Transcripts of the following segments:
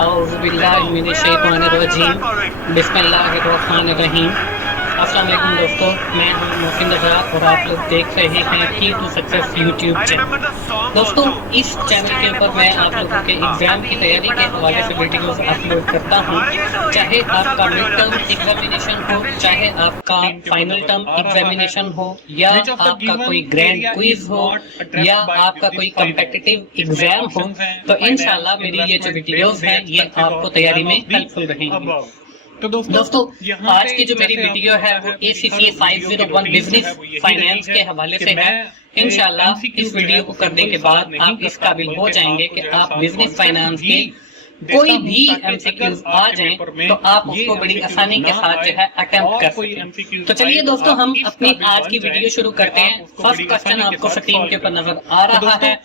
औज़ुबिल्लाहिमिनश्शैतानिर्रजीम बिस्मिल्लाहिर्रहमानिर्रहीम। अस्सलाम वालेकुम दोस्तों, मैं हूं मोहसिन नजात और आप लोग देख रहे हैं की टू सक्सेस यूट्यूब चैनल। दोस्तों, इस चैनल के ऊपर मैं आप लोगों के एग्जाम की तैयारी के हवाले से वीडियोस अपलोड करता हूं। चाहे आपका मिड टर्म एग्जामिनेशन हो, चाहे आपका फाइनल टर्म एग्जामिनेशन हो, या आपका कोई ग्रैंड क्विज हो, या आपका कोई कॉम्पिटिटिव एग्जाम हो, तो इंशाल्लाह मेरी ये जो वीडियोस हैं ये आपको तैयारी में हेल्पफुल रहेंगी। तो दोस्तों, आज की जो मेरी वीडियो है वो ACCA 501 बिजनेस फाइनेंस के हवाले से है। इंशाल्लाह इस वीडियो को करने के बाद आप इस काबिल हो जाएंगे कि आप बिजनेस फाइनेंस के कोई भी MCQs आ जाएं तो आप उसको बड़ी आसानी के साथ जो है अटेम्प्ट कर सकें। तो चलिए दोस्तों, हम अपनी आज की वीडियो शुरू करते हैं। फर्स्ट क्वेश्चन आपको स्क्रीन के ऊपर नजर आ रहा है,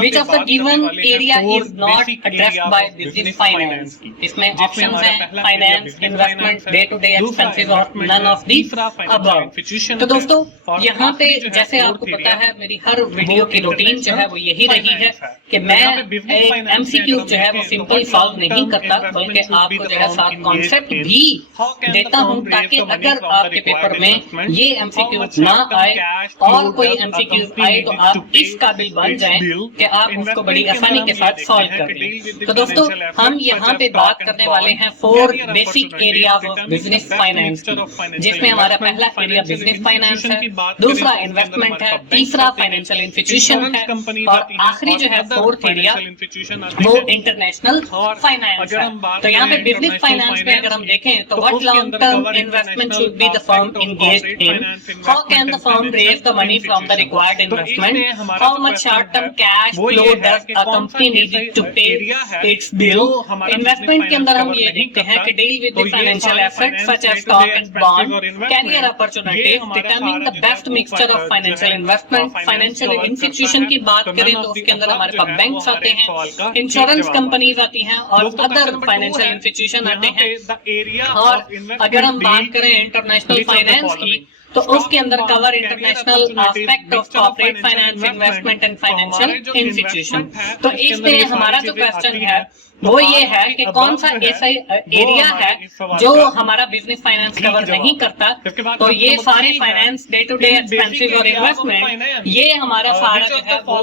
which of the given area is not addressed by business finance. इसमें ऑप्शंस हैं finance, investment, day to day expenses और नन ऑफ दी अबव। तो दोस्तों, यहाँ पे जैसे आपको पता है मेरी हर वीडियो की रूटीन जो है वो यही रही है कि मैं एक MCQ जो है वो सिंपल सॉल्व नहीं करता, बल्कि आपको जो है साथ कॉन्सेप्ट भी देता हूं, ताकि अगर आपके पेपर में ये MCQ ना आए और कोई MCQ आए तो आप इस काबिल बन जाएं कि आप उसको बड़ी आसानी के साथ सॉल्व कर लें। तो दोस्तों, हम यहाँ पे बात करने वाले हैं 4 basic areas of business finance की, जिसमें हमारा पहला एरिया बिजनेस फाइनेंस है, दूसरा इन्वेस्टमेंट है, तीसरा फाइनेंशियल इंस्टीट्यूशन है और आखिरी जो है फोर्थ एरिया वो इंटरनेशनल फाइनेंस है। तो यहाँ पे बिजनेस फाइनेंस में अगर हम देखें तो what long term investment should be the firm engaged in, how can the firm raise the money from the required investment, how much short term cash flow does a company need to pay its bill. Investment के अंदर हम ये देखते हैं कि deal with the financial assets such as stock and bond, career opportunities, determining the best mixture of financial investment. Financial institution की बात करें तो उसके अंदर हमारे पास बैंक्स आते हैं, इंश्योरेंस कंपनीज आती हैं और अदर फाइनेंशियल इंस्टीट्यूशन आते हैं। और अगर हम बात करें इंटरनेशनल फाइनेंस की तो उसके अंदर cover international aspect of corporate finance, investment and financial institution. तो इसमें हमारा जो क्वेश्चन है वो ये है कि कौन सा ऐसा एरिया है जो हमारा बिजनेस फाइनेंस कवर नहीं करता। तो ये सारे finance, day to day expenses और इन्वेस्टमेंट, ये हमारा सारा जो है वो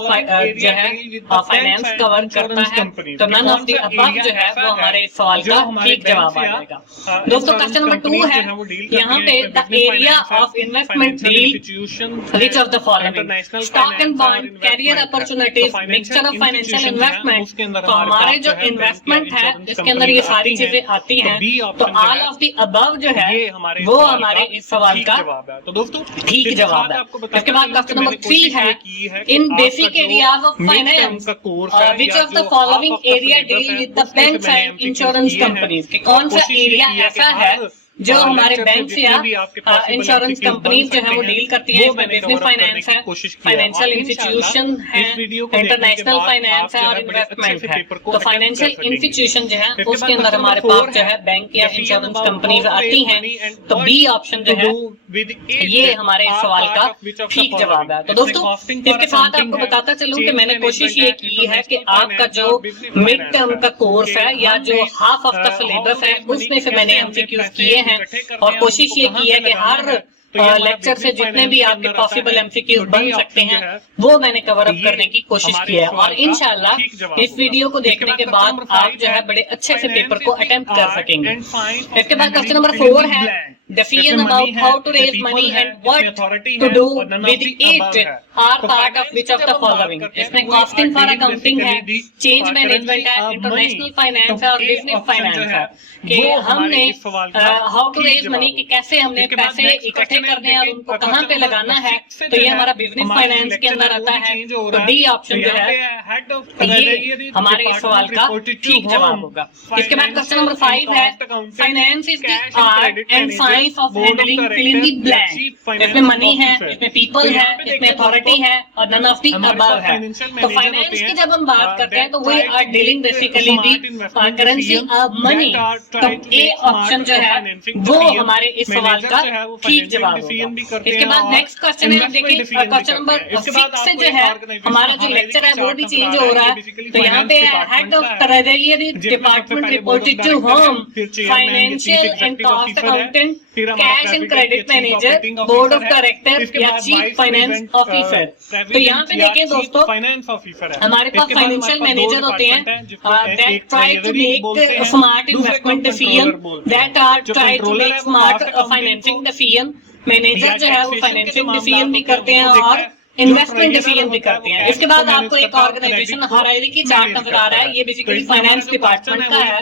जो है फाइनेंस कवर करता है। तो नन ऑफ द अबव जो है वो हमारे इस सवाल का ठीक जवाब आ जाएगा। दोस्तों, क्वेश्चन नंबर 2 है, यहाँ पे the area of investment deal which of the following, stock and bond, career opportunities, mixture of financial investment. तो हमारे जो इन्वेस्टमेंट है इसके अंदर ये सारी चीजें आती हैं। तो ऑल ऑफ द अबव जो है वो हमारे इस सवाल का तो दोस्तों ठीक जवाब है। इसके बाद क्वेश्चन नंबर 3 है, in basic areas of finance which of the following area deal with the banks and insurance companies. कि कौन सा एरिया ऐसा है जो हमारे बैंक या इंश्योरेंस कंपनीज जो है वो डील करती है। इसमें बिजनेस फाइनेंस है, फाइनेंशियल इंस्टीट्यूशन है, इंटरनेशनल फाइनेंस है और इन्वेस्टमेंट है। तो फाइनेंशियल इंस्टीट्यूशन जो है उसके अंदर हमारे पास जो है बैंक या इंश्योरेंस कंपनीज आती हैं। तो बी ऑप्शन जो है ये हमारे इस सवाल का ठीक जवाब है। तो दोस्तों, इसके साथ आपको बताता चलूं कि मैंने कोशिश ये की है कि आपका जो मिड टर्म का कोर्स है या जो हाफ ऑफ द सिलेबस है उसमें से मैंने MCQs किए हैं और कोशिश ये की है कि हर लेक्चर से जितने भी आपके पॉसिबल MCQs बन सकते हैं वो मैंने कवर अप करने की कोशिश की है। और इंशाल्लाह इस वीडियो को देखने के बाद आप जो है बड़े अच्छे से पेपर को अटेम्प्ट कर सकेंगे। इसके बाद क्वेश्चन नंबर 4 है, decision about how to raise money and what to do with it are part of which of the following। इसमें costing for accounting है, change management है, international finance है और business finance है। कि हमने how to raise money कि कैसे हमने पैसे इकट्ठे करने हैं और उनको कहाँ पे लगाना है, तो ये हमारा बिजनेस फाइनेंस के अंदर आता है। तो डी ऑप्शन जो है ये हमारे इस सवाल का ठीक जवाब होगा। इसके बाद क्वेश्चन नंबर 5 है, finance is the art and life of handling filling the blank. इसमें मनी है, इसमें पीपल है, इसमें अथॉरिटी है और नन ऑफ द अबव है। तो फाइनेंस की जब हम बात करते हैं तो we are dealing basically the currency of money. तो ए ऑप्शन जो है वो हमारे इस सवाल का ठीक जवाब होगा। इसके बाद नेक्स्ट क्वेश्चन है, देखिए क्वेश्चन नंबर 6 से जो है हमारा जो लेक्चर है वो भी चेंज हो रहा है। तो यहाँ पे head of treasury department reported to whom, financial and cost accountant, cash and credit manager, board of director या चीफ फाइनेंस ऑफिसर। तो यहाँ पे देखिए दोस्तों हमारे पास फाइनेंशियल मैनेजर होते हैं that try to make smart investment decision, that are try to make smart financing decision. Manager जो है वो फाइनेंसिंग डिसीजन भी करते हैं और इन्वेस्टमेंट डिसीजन भी करते हैं। इसके बाद आपको एक ऑर्गेनाइजेशन हायरार्की चार्ट नजर आ रहा है, ये बेसिकली फाइनेंस डिपार्टमेंट का है,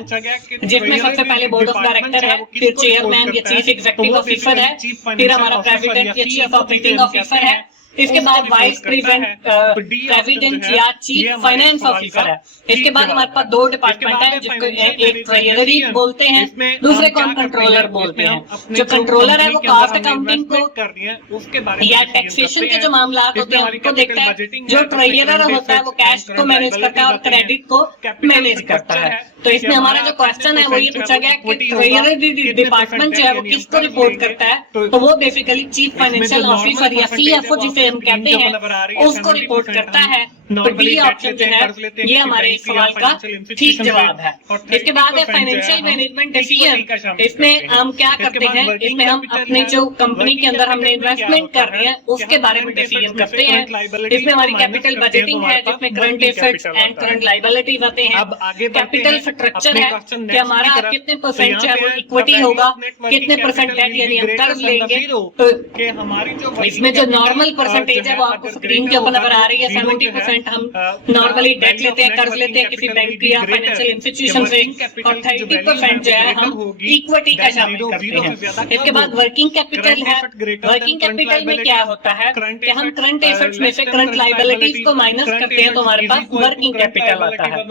जिसमें सबसे पहले बोर्ड ऑफ डायरेक्टर है, फिर चेयरमैन या चीफ एग्जीक्यूटिव ऑफिसर है, फिर हमारा प्रेसिडेंट या चीफ ऑपरेटिंग ऑफिसर है, इसके बाद वाइस प्रेसिडेंट या चीफ फाइनेंस ऑफिसर है। इसके बाद हमारे पास दो डिपार्टमेंट है, जिसको एक ट्रेजरी बोलते हैं, दूसरे को हम कंट्रोलर बोलते हैं। जो कंट्रोलर है वो कॉस्ट अकाउंटिंग को या टैक्सेशन के जो मामला होते हैं उनको देखता है। जो ट्रेजरर होता है वो कैश को मैनेज करता है और क्रेडिट को मैनेज करता है। तो इसमें हमारा जो क्वेश्चन है वो ये पूछा गया कि ट्रेजरी डिपार्टमेंट जो है वो किसको रिपोर्ट करता है, तो वो बेसिकली चीफ फाइनेंशियल ऑफिसर या सीएफओ जिसे हम कहते हैं उसको रिपोर्ट करता है। तो डी ऑप्शन जो है ये हमारे इस सवाल का ठीक जवाब है। इसके बाद है फाइनेंशियल मैनेजमेंट डिसीजन। इसमें हम क्या करते हैं, इसमें हम अपने जो कंपनी के अंदर हमने इन्वेस्टमेंट कर रहे हैं उसके बारे में डिसीजन करते हैं। इसमें हमारी कैपिटल बजटिंग है, जिसमें current assets and current liabilities आते हैं। कैपिटल स्ट्रक्चर है कि हमारा कितने परसेंट जो है वो इक्विटी होगा, कितने परसेंट डेट यानी हम कर्ज लेंगे। तो इसमें जो नॉर्मल परसेंटेज है वो आपको स्क्रीन के ऊपर नजर आ रही है। 70% हम नॉर्मली डेट लेते हैं, कर्ज लेते हैं किसी बैंक या फाइनेंशियल इंस्टीट्यूशन से, और 30% जो है हम इक्विटी का शामिल करते हैं। इसके बाद वर्किंग कैपिटल है। वर्किंग कैपिटल में क्या होता है कि हम करंट एसेट्स में से करंट लायबिलिटीज को माइनस करते हैं तो हमारे पास वर्किंग कैपिटल आता है।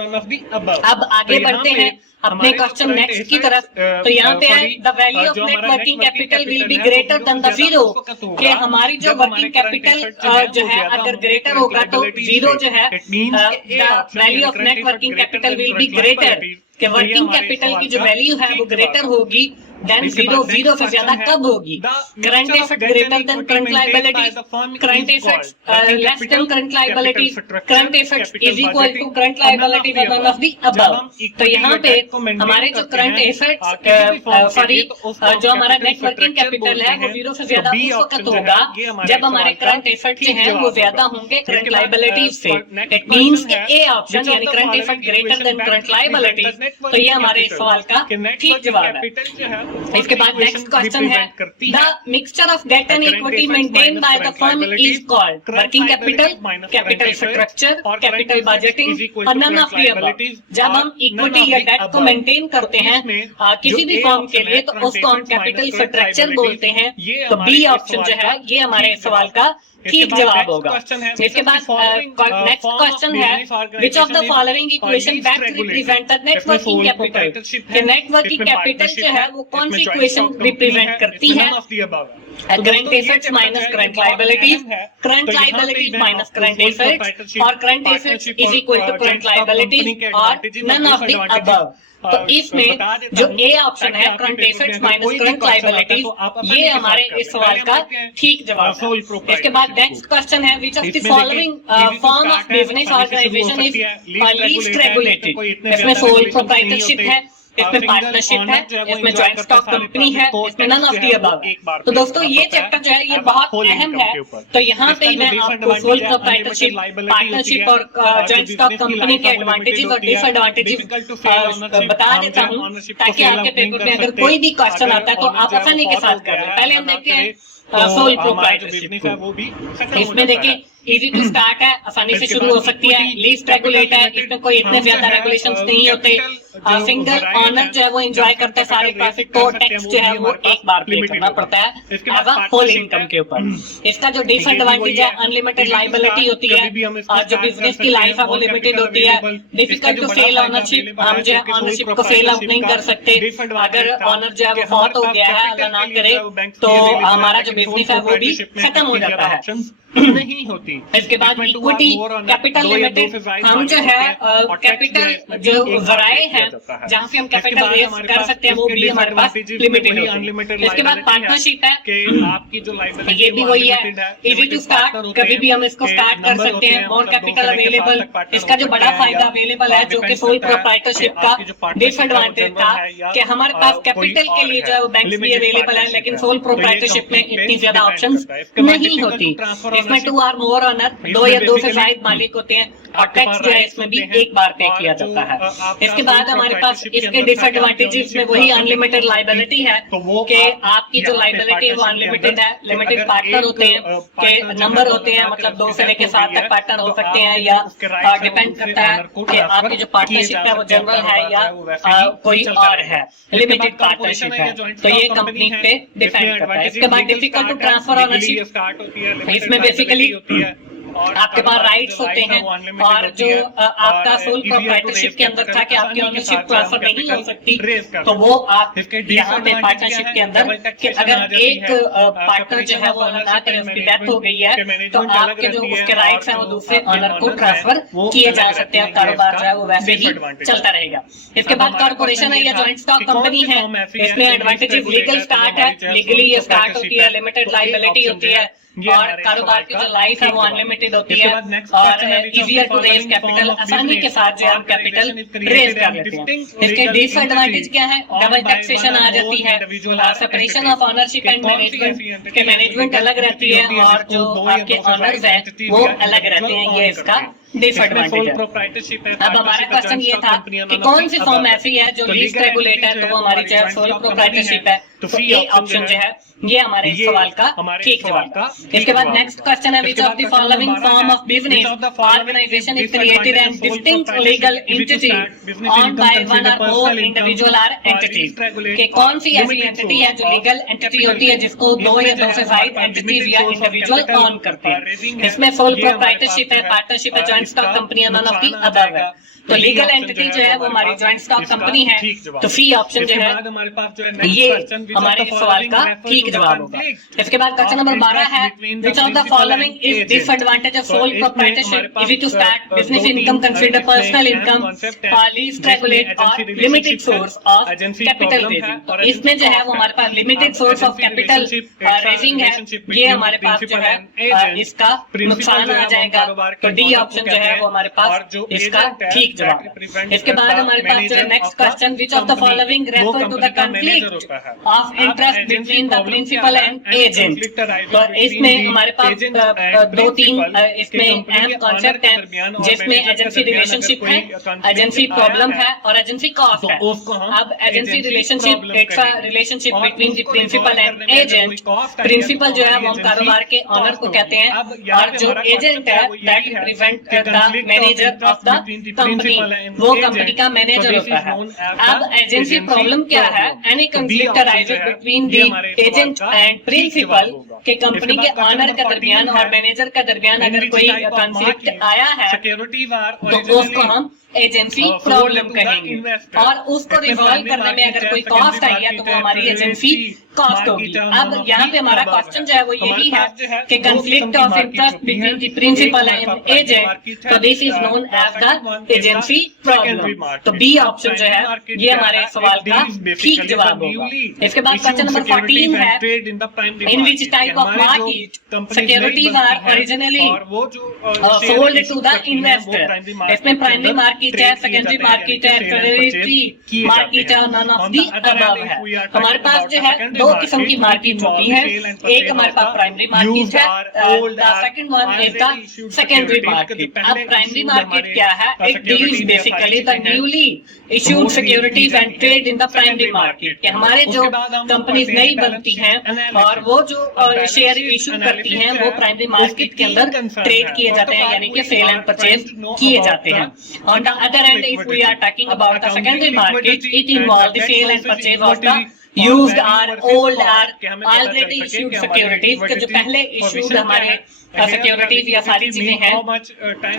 अब आगे बढ़ते हैं अपने क्वेश्चन नेक्स्ट की तरफ। तो यहाँ पे है the value of net working capital will be greater than the zero, कि हमारी जो वर्किंग कैपिटल जो है अगर ग्रेटर होगा तो जीरो जो है the value of net working capital will be greater, कि वर्किंग कैपिटल की जो वैल्यू है वो ग्रेटर होगी देन जीरो। जीरो से ज्यादा कब होगी? Current asset greater than current liabilities, current assets less than current liabilities, current assets is equal to current liabilities और नन ऑफ द अबव। तो यहाँ पे हमारे जो करंट एसेट्स सॉरी जो हमारा नेट वर्किंग कैपिटल है वो जीरो से ज्यादा उस वक्त होगा जब हमारे करंट एसेट्स जो है वो ज्यादा होंगे करंट लायबिलिटीज से। इट मींस कि ए ऑप्शन यानी current asset greater than current liabilities, तो ये हमारे सवाल का ठीक जवाब है। इसके बाद नेक्स्ट क्वेश्चन है the mixture of debt and equity maintain by the firm is called working capital, capital structure, capital budgeting और नन ऑफ द अबव। जब हम इक्विटी या डेट को मेंटेन करते हैं किसी भी फर्म के लिए तो उसको हम कैपिटल स्ट्रक्चर बोलते हैं। तो बी ऑप्शन जो है ये हमारे सवाल का ठीक जवाब होगा। इसके बाद नेक्स्ट क्वेश्चन है which of the following equation best represent the net working capital. Net working capital जो है वो कौन सी इक्वेशन रिप्रेजेंट करती है? Current assets minus current liabilities, current liabilities minus current assets और current assets is equal to current liabilities और none of the above. तो इसमें जो ए ऑप्शन है current assets minus current liabilities, ये हमारे इस सवाल का ठीक जवाब है। इसके बाद नेक्स्ट क्वेश्चन है which of the following form of business organization is least regulated. इसमें सोल प्रोप्राइटरशिप है, इसमें पार्टनरशिप है, इसमें जॉइंट स्टॉक कंपनी है, इसमें नन ऑफ द अबव। तो दोस्तों ये चैप्टर जो है ये बहुत अहम है। तो यहाँ पे मैं आपको सोल प्रोप्राइटरशिप, पार्टनरशिप और जॉइंट स्टॉक कंपनी के एडवांटेजेस और डिसएडवांटेजेस बता देता हूँ, ताकि आपके पेपर में अगर कोई भी क्वेश्चन आता है तो आप आसानी के साथ कर लें। पहले हम देखते हैं सोल प्रोप्राइटरशिप। इसमें देखिए इजी टू स्टार्ट है, आसानी से शुरू हो सकती है, लीस्ट रेगुलेट है, इसमें कोई इतने ज्यादा रेगुलेशंस नहीं होते, सिंगल ऑनर जो है वो एंजॉय करता है सारे प्रॉफिट को, टैक्स जो है वो एक बार पे करना पड़ता है एज अ होल इनकम के ऊपर। इसका जो डिसएडवांटेज है अनलिमिटेड लाइबिलिटी होती है, और जो बिजनेस की लाइफ है वो लिमिटेड होती है, डिफिकल्ट टू सेल ऑनरशिप, हम जो है ऑनरशिप को सेल आउट नहीं कर सकते, अगर ऑनर जो है वो फौत हो गया है अल्लाह ना करे तो हमारा जो बिजनेस है वो भी खत्म हो जाता है। नहीं होती। इसके बाद इक्विटी कैपिटल लिमिटेड, हम जो है कैपिटल जो जराए हैं जहाँ से हम कैपिटल रेज कर सकते हैं वो भी हमारे पास लिमिटेड होती है। इसके बाद पार्टनरशिप है, आपकी जो ये भी वही है, इजी टू स्टार्ट, कभी भी हम इसको स्टार्ट कर सकते हैं, मोर कैपिटल अवेलेबल। इसका जो बड़ा फायदा अवेलेबल है जो कि फुल प्रोप्राइटरशिप का डिसएडवांटेज था कि हमारे पास कैपिटल के लिए जो है वो बैंक भी अवेलेबल है, लेकिन फुल प्रोप्राइटरशिप में इतनी ज्यादा ऑप्शंस नहीं होती। इसमें 2 और मोर ऑनर, 2 या 2 से ज्यादा मालिक होते हैं, और टैक्स जो है इसमें भी एक बार पे किया जाता है। इसके बाद हमारे पास इसके डिसएडवांटेजेस में वही अनलिमिटेड लाइबिलिटी है कि आपकी जो लाइबिलिटी है वो अनलिमिटेड है, लिमिटेड पार्टनर होते हैं के नंबर होते हैं, मतलब 2 से लेकर 7 तक पार्टनर हो सकते हैं, या डिपेंड करता है कि आपकी जो पार्टनरशिप है वो जनरल है या कोई और है, लिमिटेड पार्टनरशिप है, तो ये कंपनी पे डिपेंड करता है। इसके बाद डिफिकल्ट टू ट्रांसफर ऑनरशिप, इसमें बेसिकली आपके पास राइट्स होते हैं, और जो आपका फुल प्रोप्राइटरशिप के अंदर था कि आपकी ओनरशिप ट्रांसफर नहीं हो सकती, तो वो आप यहाँ पे पार्टनरशिप के अंदर कि अगर एक पार्टनर जो है वो ना करे, उसकी डेथ हो गई है, तो आपके जो उसके राइट्स हैं वो दूसरे ऑनर को ट्रांसफर किए जा सकते हैं, कारोबार जो है वो वैसे ही चलता रहेगा। इसके बाद कॉर्पोरेशन है या ज्वाइंट स्टॉक कंपनी है, इसमें एडवांटेजेस लीगल स्टार्ट है, लीगली ये स्टार्ट होती है, लिमिटेड लाइबिलिटी होती है, और कारोबार की जो लाइफ है वो अनलिमिटेड होती है, और इजियर टू रेज कैपिटल, आसानी के साथ जो हम कैपिटल रेज कर लेते हैं। इसके डिसएडवांटेज क्या है, डबल टैक्सेशन आ जाती है, separation of ownership and management के मैनेजमेंट अलग रहती है, और जो आपके ऑनर्स है वो अलग रहते हैं, ये इसका डिसएडवांटेज है। अब हमारा क्वेश्चन ये था कि कौन सी फॉर्म ऐसी है जो लीस्ट रेगुलेट है, तो वो हमारी जो है सोल प्रोप्राइटरशिप है, तो ये ऑप्शन जो है ये हमारे इस सवाल का ठीक जवाब था। इसके बाद नेक्स्ट क्वेश्चन है, which of the following form of business organization is created and distinct legal entity owned by one or more individual are entities, कि कौन सी ऐसी एंटिटी है जो लीगल एंटिटी होती है जिसको 2 या 2 से ज्यादा एंटिटीज या इंडिविजुअल ऑन करते हैं। इसमें फुल प्रोप्राइटरशिप है, पार्टनरशिप है, ज्वाइंट स्टॉक कंपनी है, नन ऑफ द अबव है। तो लीगल एंटिटी जो है वो हमारी ज्वाइंट स्टॉक कंपनी है, तो सी ऑप्शन जो है ये हमारे इस सवाल का ठीक जवाब होगा। इसके बाद क्वेश्चन नंबर 12 है, which of the following is disadvantage of sole proprietorship, easy to start, business income consider personal income, least regulate और limited source of capital raising. तो इसमें जो है वो हमारे पास limited source of capital raising है, ये हमारे पास जो है इसका नुकसान आ जाएगा, तो डी ऑप्शन जो है वो हमारे पास इसका ठीक जवाब। इसके बाद हमारे पास जो है next question, which of the following refer to the conflict of interest between the principal and agent. तो इसमें हमारे पास 2-3 इसमें अहम कॉन्सेप्ट हैं, जिसमें एजेंसी रिलेशनशिप है, एजेंसी प्रॉब्लम है, और एजेंसी कॉस्ट है। अब agency relationship, it's a relationship between the principal and agent. Principal जो है वो हम कारोबार के ऑनर को कहते हैं, और जो एजेंट है that represent the manager of the company, वो कंपनी का मैनेजर होता है। अब एजेंसी प्रॉब्लम क्या है, any conflict arises between the agent and principal, के कंपनी के ऑनर के दरमियान और मैनेजर के दरमियान अगर कोई कंफ्लिक्ट आया है तो उसको हम एजेंसी प्रॉब्लम कहेंगे, और उसको रिजॉल्व करने में अगर कोई कॉस्ट आई है तो वो हमारी एजेंसी कॉस्ट होगी। अब यहाँ पे हमारा क्वेश्चन जो है वो यही है कि conflict of interest between the principal and agent, तो this is known as the agency problem. तो बी ऑप्शन जो है ये हमारे सवाल का ठीक जवाब होगा। इसके बाद क्वेश्चन नंबर 14 है, in which type of market securities are originally sold to the investor. इसमें प्राइमरी मार्केट है, सेकेंडरी मार्केट है, टर्नरी मार्केट है, नन ऑफ द अबव है। हमारे पास जो है 2 किस्म की मार्केट होती है, एक हमारे पास प्राइमरी मार्केट है, the second one is the secondary market. अब प्राइमरी मार्केट क्या है, it deals basically the newly issued securities and trade in the primary market. हमारे जो कंपनीज नई बनती हैं और वो जो शेयर इशू करती हैं वो प्राइमरी मार्केट के अंदर ट्रेड किए जाते हैं, यानी कि सेल एंड परचेज किए जाते हैं। On the other hand, if we are talking about the secondary market, it involve the sale and purchase of the used are old are already issued securities, के जो पहले issued हमारे securities या सारी चीजें हैं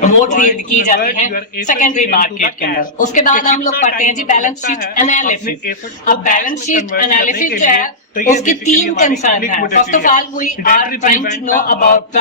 वो ट्रेड की जाती हैं सेकेंडरी मार्केट के अंदर। उसके बाद हम लोग पढ़ते हैं जी बैलेंस शीट एनालिसिस। अब बैलेंस शीट एनालिसिस जो है उसके तीन कंसर्न है। First of all we are trying to know about the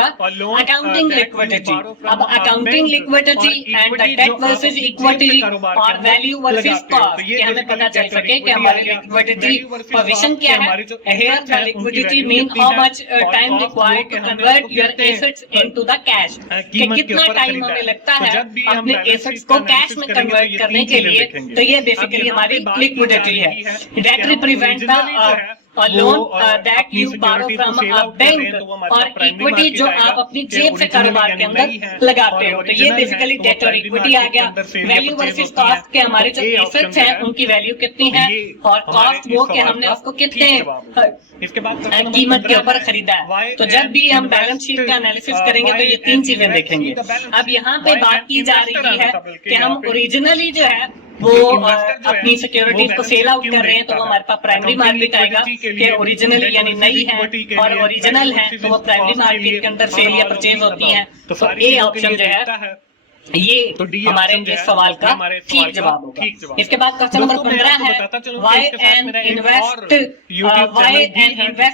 accounting liquidity. अब accounting liquidity and the debt versus equity और वैल्यू वर्सेस कॉस्ट, कि हमें पता चल सके कि हमारी लिक्विडिटी पोजीशन क्या है। Here the liquidity mean how much time required to convert your assets into the cash, कि कितना टाइम हमें लगता है अपने एसेट्स को कैश में कन्वर्ट करने के लिए। तो ये बेसिकली हमारी लिक्विडिटी है। डेट रिप्रेजेंट द और लोन दैट यू बारो फ्रॉम अ बैंक, और इक्विटी जो आप अपनी जेब से कारोबार के अंदर लगाते हो। तो ये बेसिकली डेट और इक्विटी आ गया। वैल्यू वर्सेस कॉस्ट के हमारे जो एसेट्स हैं उनकी वैल्यू कितनी है, और कॉस्ट वो कि हमने उसको कितने इसके बाद कीमत के ऊपर खरीदा है। तो जब भी हम बैलेंस शीट का एनालिसिस करेंगे तो ये तीन चीजें देखेंगे। अब यहाँ पे बात की जा रही है कि हम ओरिजिनली जो है वो अपनी सिक्योरिटीज को सेल आउट कर रहे हैं, तो वो हमारे पास प्राइमरी मार्केट आएगा कि ओरिजिनली यानी नई है और ओरिजिनल है, तो वो प्राइमरी मार्केट के अंदर सेल या परचेज होती है। तो ए ऑप्शन जो है ये हमारे इस सवाल का ठीक जवाब होगा। इसके बाद क्वेश्चन नंबर 15 है why an invest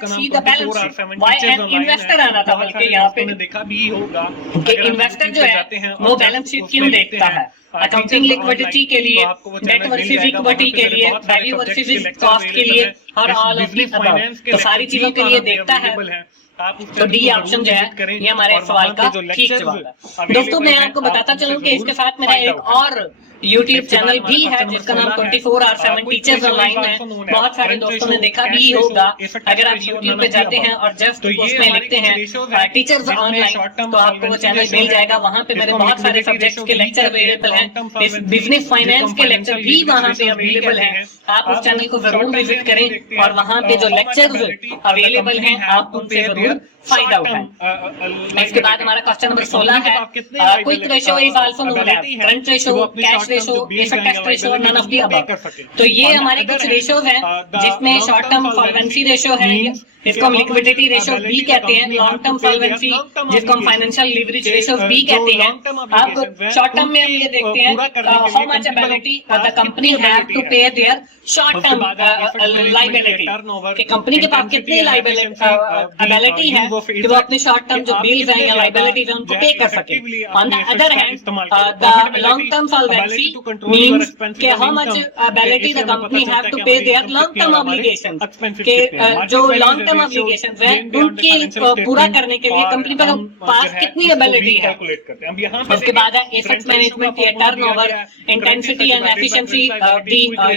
see the balance sheet. Why an investor आना था, बल्कि यहाँ पे देखा भी होगा कि इन्वेस्टर जो है वो बैलेंस शीट क्यों देखता है। अकाउंटिंग लिक्विडिटी के लिए, डेट वर्सेस इक्विटी के लिए, वैल्यू वर्सेस कॉस्ट के लिए, और ऑल ऑफ द अबव, तो सारी चीजों के लिए देखता है। तो डी ऑप्शन जो है ये हमारे सवाल का ठीक जवाब है। दोस्तों मैं आपको बताता चलूं कि इसके साथ मेरा एक और YouTube चैनल भी है जिसका नाम 24/7 टीचर्स ऑनलाइन है। बहुत सारे दोस्तों ने देखा भी होगा। अगर आप YouTube पे जाते हैं और जस्ट उसमें लिखते हैं टीचर्स ऑनलाइन तो आपको वो चैनल मिल जाएगा। वहाँ पे मेरे बहुत सारे सब्जेक्ट्स के लेक्चर अवेलेबल हैं। बिजनेस फाइनेंस के लेक्चर भी वहाँ पे अवेलेबल हैं। आप उस चैनल को जरूर विजिट करें और वहाँ पे जो लेक्चर्स अवेलेबल हैं आप उनसे जरूर फायदा उठाएं। इसके बाद हमारा क्वेश्चन नंबर 16 है quick ratio is also known as current ratio, cash ratio, asset test ratio, none of the above. तो ये हमारे कुछ रेशियोज हैं जिसमें शॉर्ट टर्म सॉल्वेंसी रेशियो है, इसको हम लिक्विडिटी रेशियो भी कहते हैं। लॉन्ग टर्म सॉल्वेंसी जिसको हम फाइनेंशियल लीवरेज रेशियो भी कहते हैं। अब शॉर्ट टर्म में हम ये देखते हैं how much ability the company have to pay their short term liability, कि कंपनी के पास कितनी एबिलिटी है कि वो अपने शॉर्ट टर्म जो बिल्स हैं या लायबिलिटीज हैं उनको पे कर सके। On the other hand the long term solvency means कि how much ability the company have to pay their long term obligations, के जो लॉन्ग टर्म ऑब्लिगेशंस है उनकी पूरा करने के लिए कंपनी के पास कितनी एबिलिटी है। उसके बाद है एसेट्स मैनेजमेंट या turnover, intensity and efficiency the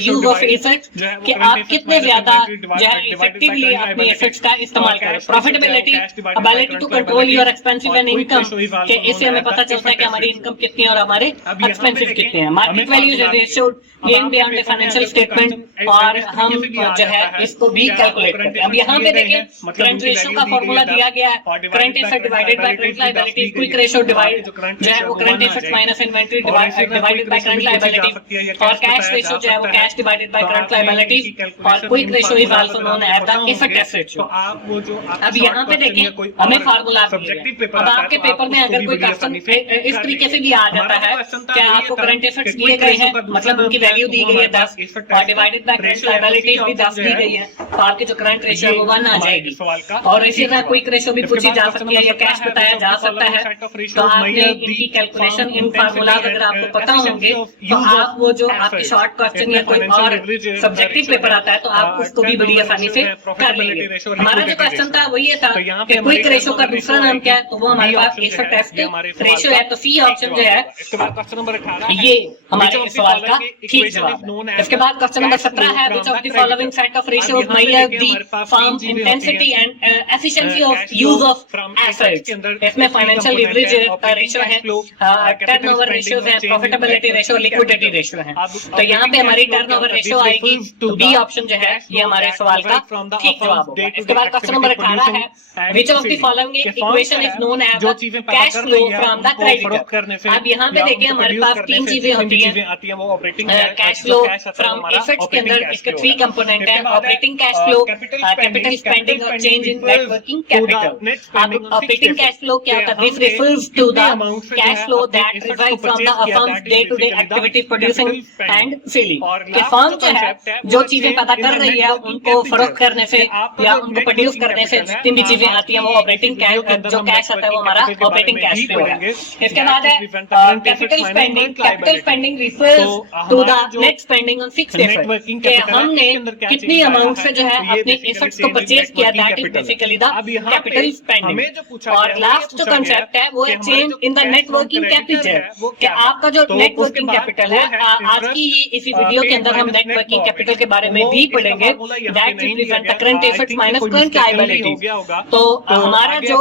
use of assets, कि आप कितने ज्यादा जो है इफेक्टिवली अपने एसेट्स का इस्तेमाल करें। Profitability, ability to control your expenses and income, कि इससे हमें पता चलता है कि हमारी इनकम कितनी है और हमारे एक्सपेंसेस कितने हैं। Market value ratio, gain beyond the financial statement, और हम जो है इसको भी कैलकुलेट करते हैं। अब यहाँ पे देखें करंट रेशियो का फॉर्मूला दिया गया है, current asset divided by current liability, quick ratio divide जो है वो current asset minus inventory divided by current liability, और कैश रेशियो जो है वो cash divided by current liability, और quick ratio is also known as the asset test ratio. अब यहाँ पे देखें हमें फार्मूला अब आपके पेपर में अगर कोई क्वेश्चन इस तरीके से भी आ जाता है कि आपको करंट एसेट्स दिए गए हैं, मतलब उनकी वैल्यू दी गई है 10 और डिवाइडेड बाय करंट लायबिलिटी भी 10 दी गई है, तो आपकी जो करंट रेशियो है वो 1 आ जाएगी। और इसी तरह क्विक रेशियो भी पूछी जा सकती है या कैश बताया जा सकता है। तो आपने इनकी कैलकुलेशन, इन फार्मूला अगर आपको पता होंगे तो आप वो जो आपके शॉर्ट क्वेश्चन या कोई और सब्जेक्टिव पेपर आता है तो आप उसको भी बड़ी आसानी से कर लेंगे। हमारा जो क्वेश्चन था वो ये था कि क्विक रेशियो का दूसरा नाम क्या है, तो वो हमारे पास एसेट टेस्ट रेशियो है। तो सी ऑप्शन जो है ये हमारे सवाल का ठीक जवाब है। इसके बाद क्वेश्चन नंबर 17 है which of the following set of ratios measure the firm intensity and efficiency of use of assets. इसमें फाइनेंशियल लीवरेज रेशियो है, टर्नओवर रेशियोज है, प्रॉफिटेबिलिटी रेशियो, लिक्विडिटी रेशियो है। तो यहाँ पे हमारी टर्नओवर रेशियो आएगी। तो डी ऑप्शन जो है ये हमारे सवाल का ठीक जवाब होगा। इसके बाद क्वेश्चन नंबर 18 है which of the following equation is known as cash flow from the creditor. अब यहाँ पे देखिए हमारे पास तीन चीजें होती हैं कैश फ्लो फ्रॉम एसेट्स के अंदर इसके थ्री कंपोनेंट है operating cash flow, capital spending और change in net working capital. अब ऑपरेटिंग कैश फ्लो क्या होता है? This refers to the cash flow that resided from the firm's day to day activity producing and selling. कि firm जो है जो चीजें पैदा कर रही है उनको फरोख्त करने से या उनको प्रोड्यूस करने से जितनी भी चीजें आती हैं वो ऑपरेटिंग कैश जो कैश आता है वो हमारा ऑपरेटिंग कैश फ्लो है। इसके बाद है capital spending. Capital spending refers to the net spending on fixed assets कि हमने कितनी अमाउंट से जो है अपने एसेट्स को परचेज किया, that is basically the capital spending. और लास्ट जो कांसेप्ट है वो है change in the net working capital कि आपका जो नेट वर्किंग कैपिटल है आज की इसी वीडियो के अंदर हम नेट वर्किंग कैपिटल के बारे में भी पढ़ेंगे। That represent the current assets minus current liability. तो हमारा जो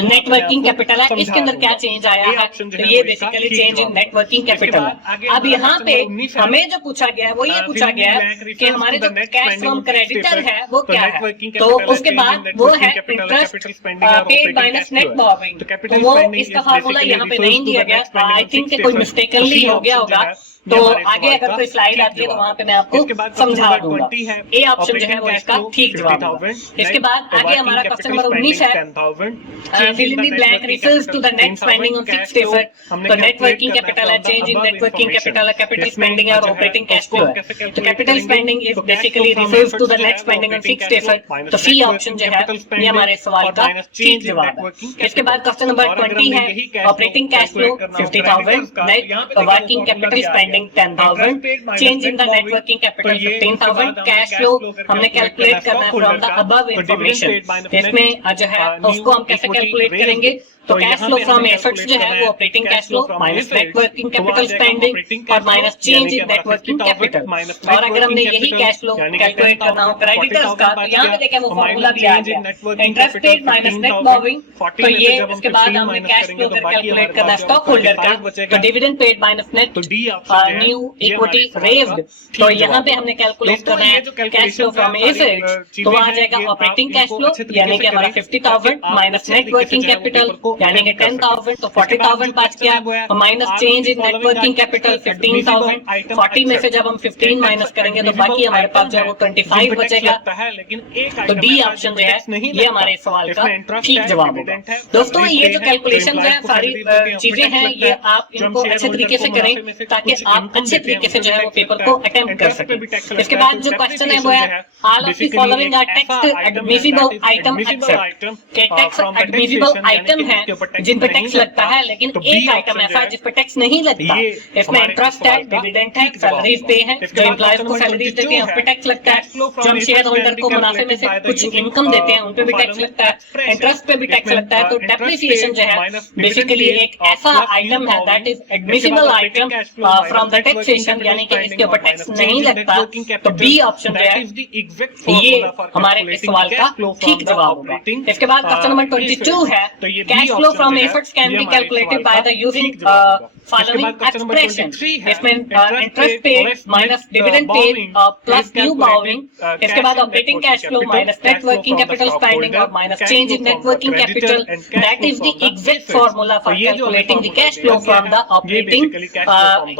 नेट वर्किंग कैपिटल है इसके अंदर क्या चेंज आया है? तो ये basically change in net working capital है। अब यहाँ पे हमें जो पूछा गया है वो ये पूछा गया है कि हमारे जो कैश फ्रॉम क्रेडिटर है वो क्या है? तो उसके बाद वो है interest paid minus net borrowing. तो वो इसका फार्मूला यहाँ पे नहीं दिया गया, आई थिंक कोई मिस्टेकनली हो गया होगा। तो आगे अगर कोई स्लाइड आती है तो वहाँ पे मैं आपको समझा दूंगा। ए ऑप्शन जो है वो इसका ठीक जवाब होगा। इसके बाद आगे हमारा क्वेश्चन नंबर 19 है fill in the blank refers to the net spending on fixed asset. तो नेट वर्किंग कैपिटल है, change in net working capital है, कैपिटल स्पेंडिंग है और ऑपरेटिंग कैश फ्लो है। तो capital spending is basically refers to the net spending on fixed asset. तो C option जो है ये हमारे सवाल का ठीक जवाब है। इसके बाद क्वेश्चन नंबर 20 है operating cash flow 50,000, net working capital spending 10,000, change in the net working capital 15,000, cash flow हमने कैलकुलेट करना है फ्रॉम द अबव इंफॉर्मेशन। इसमें जो है उसको हम कैसे कैलकुलेट करेंगे? तो कैश फ्लो फ्रॉम एसेट्स जो है वो operating cash flow minus net working capital spending और minus change in net working capital. और अगर हमने यही कैश फ्लो कैलकुलेट करना हो क्रेडिटर्स का तो यहाँ पे देखें वो फॉर्मूला भी आ गया, interest paid minus net borrowing. तो ये उसके बाद हमने कैश फ्लो फिर कैलकुलेट करना है स्टॉक होल्डर का, तो dividend paid minus net new equity raised. तो यहाँ पे हमने कैलकुलेट करना है कैश फ्लो फ्रॉम एसेट्स, तो वहाँ जाएगा ऑपरेटिंग कैश फ्लो यानी कि हमारा 50,000 माइनस नेट वर्किंग कैपिटल यानी कि 10,000, तो 40,000 बच गया और minus change in net working capital 15,000। 40 में से जब हम 15 माइनस करेंगे तो बाकी हमारे पास जो है वो 25 बचेगा। तो डी ऑप्शन जो है ये हमारे सवाल का ठीक जवाब होगा। दोस्तों ये जो कैलकुलेशन है सारी चीजें हैं ये आप इनको अच्छे तरीके से करें ताकि आप अच्छे तरीके से जो है वो पेपर को अटेम्प्ट कर सकें। इसके बाद जो क्वेश्चन है वो है all of the following are tax admissible item except के टैक्स एडमिसिबल आइटम है जिन पे टैक्स लगता है, लेकिन एक आइटम ऐसा है जिस पे टैक्स नहीं लगता। इसमें इंटरेस्ट है, डिविडेंड है, सैलरीज पे है, जो एम्प्लॉयज को सैलरीज देते हैं उस पे टैक्स लगता है, जो हम शेयर होल्डर को मुनाफे में से कुछ इनकम देते हैं उन पे भी टैक्स लगता है, इंटरेस्ट पे भी टैक्स लगता है। तो डेप्रिसिएशन जो है बेसिकली एक ऐसा आइटम है that is admissible item from the taxation यानी कि इसके ऊपर टैक्स नहीं लगता। तो बी ऑप्शन जो है ये हमारे इस सवाल का ठीक जवाब होगा। इसके बाद क्वेश्चन नंबर 22 है cash flow from assets can be calculated by the using following expression. इसमें interest paid minus dividend paid plus new borrowing. इसके बाद operating cash flow minus net working capital spending और minus change in net working capital, that is the exact formula for calculating the cash flow from the operating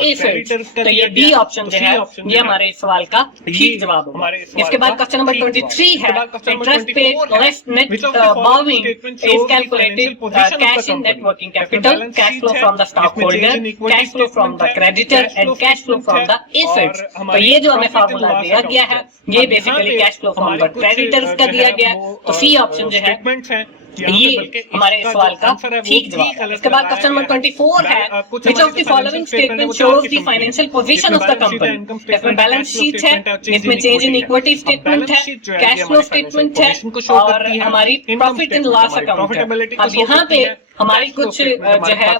assets. तो ये B option जो है ये हमारे सवाल का ठीक जवाब होगा। इसके बाद क्वेश्चन नंबर 23 है interest paid less net borrowing is calculated cash in net working capital, cash flow from the stock holder, cash flow from the creditor and cash flow from the assets. तो ये जो हमें formula दिया गया है ये basically cash flow from the creditors का दिया गया। तो सी ऑप्शन जो है ये हमारे सवाल का ठीक जवाब है। इसके बाद क्वेश्चन नंबर 24 है which of the following statement shows the financial position of the company. इसमें बैलेंस शीट है, इसमें चेंज इन इक्विटी स्टेटमेंट है, कैश फ्लो स्टेटमेंट है और हमारी प्रॉफिट एंड लॉस अकाउंट है। अब यहाँ पे हमारी कुछ जो है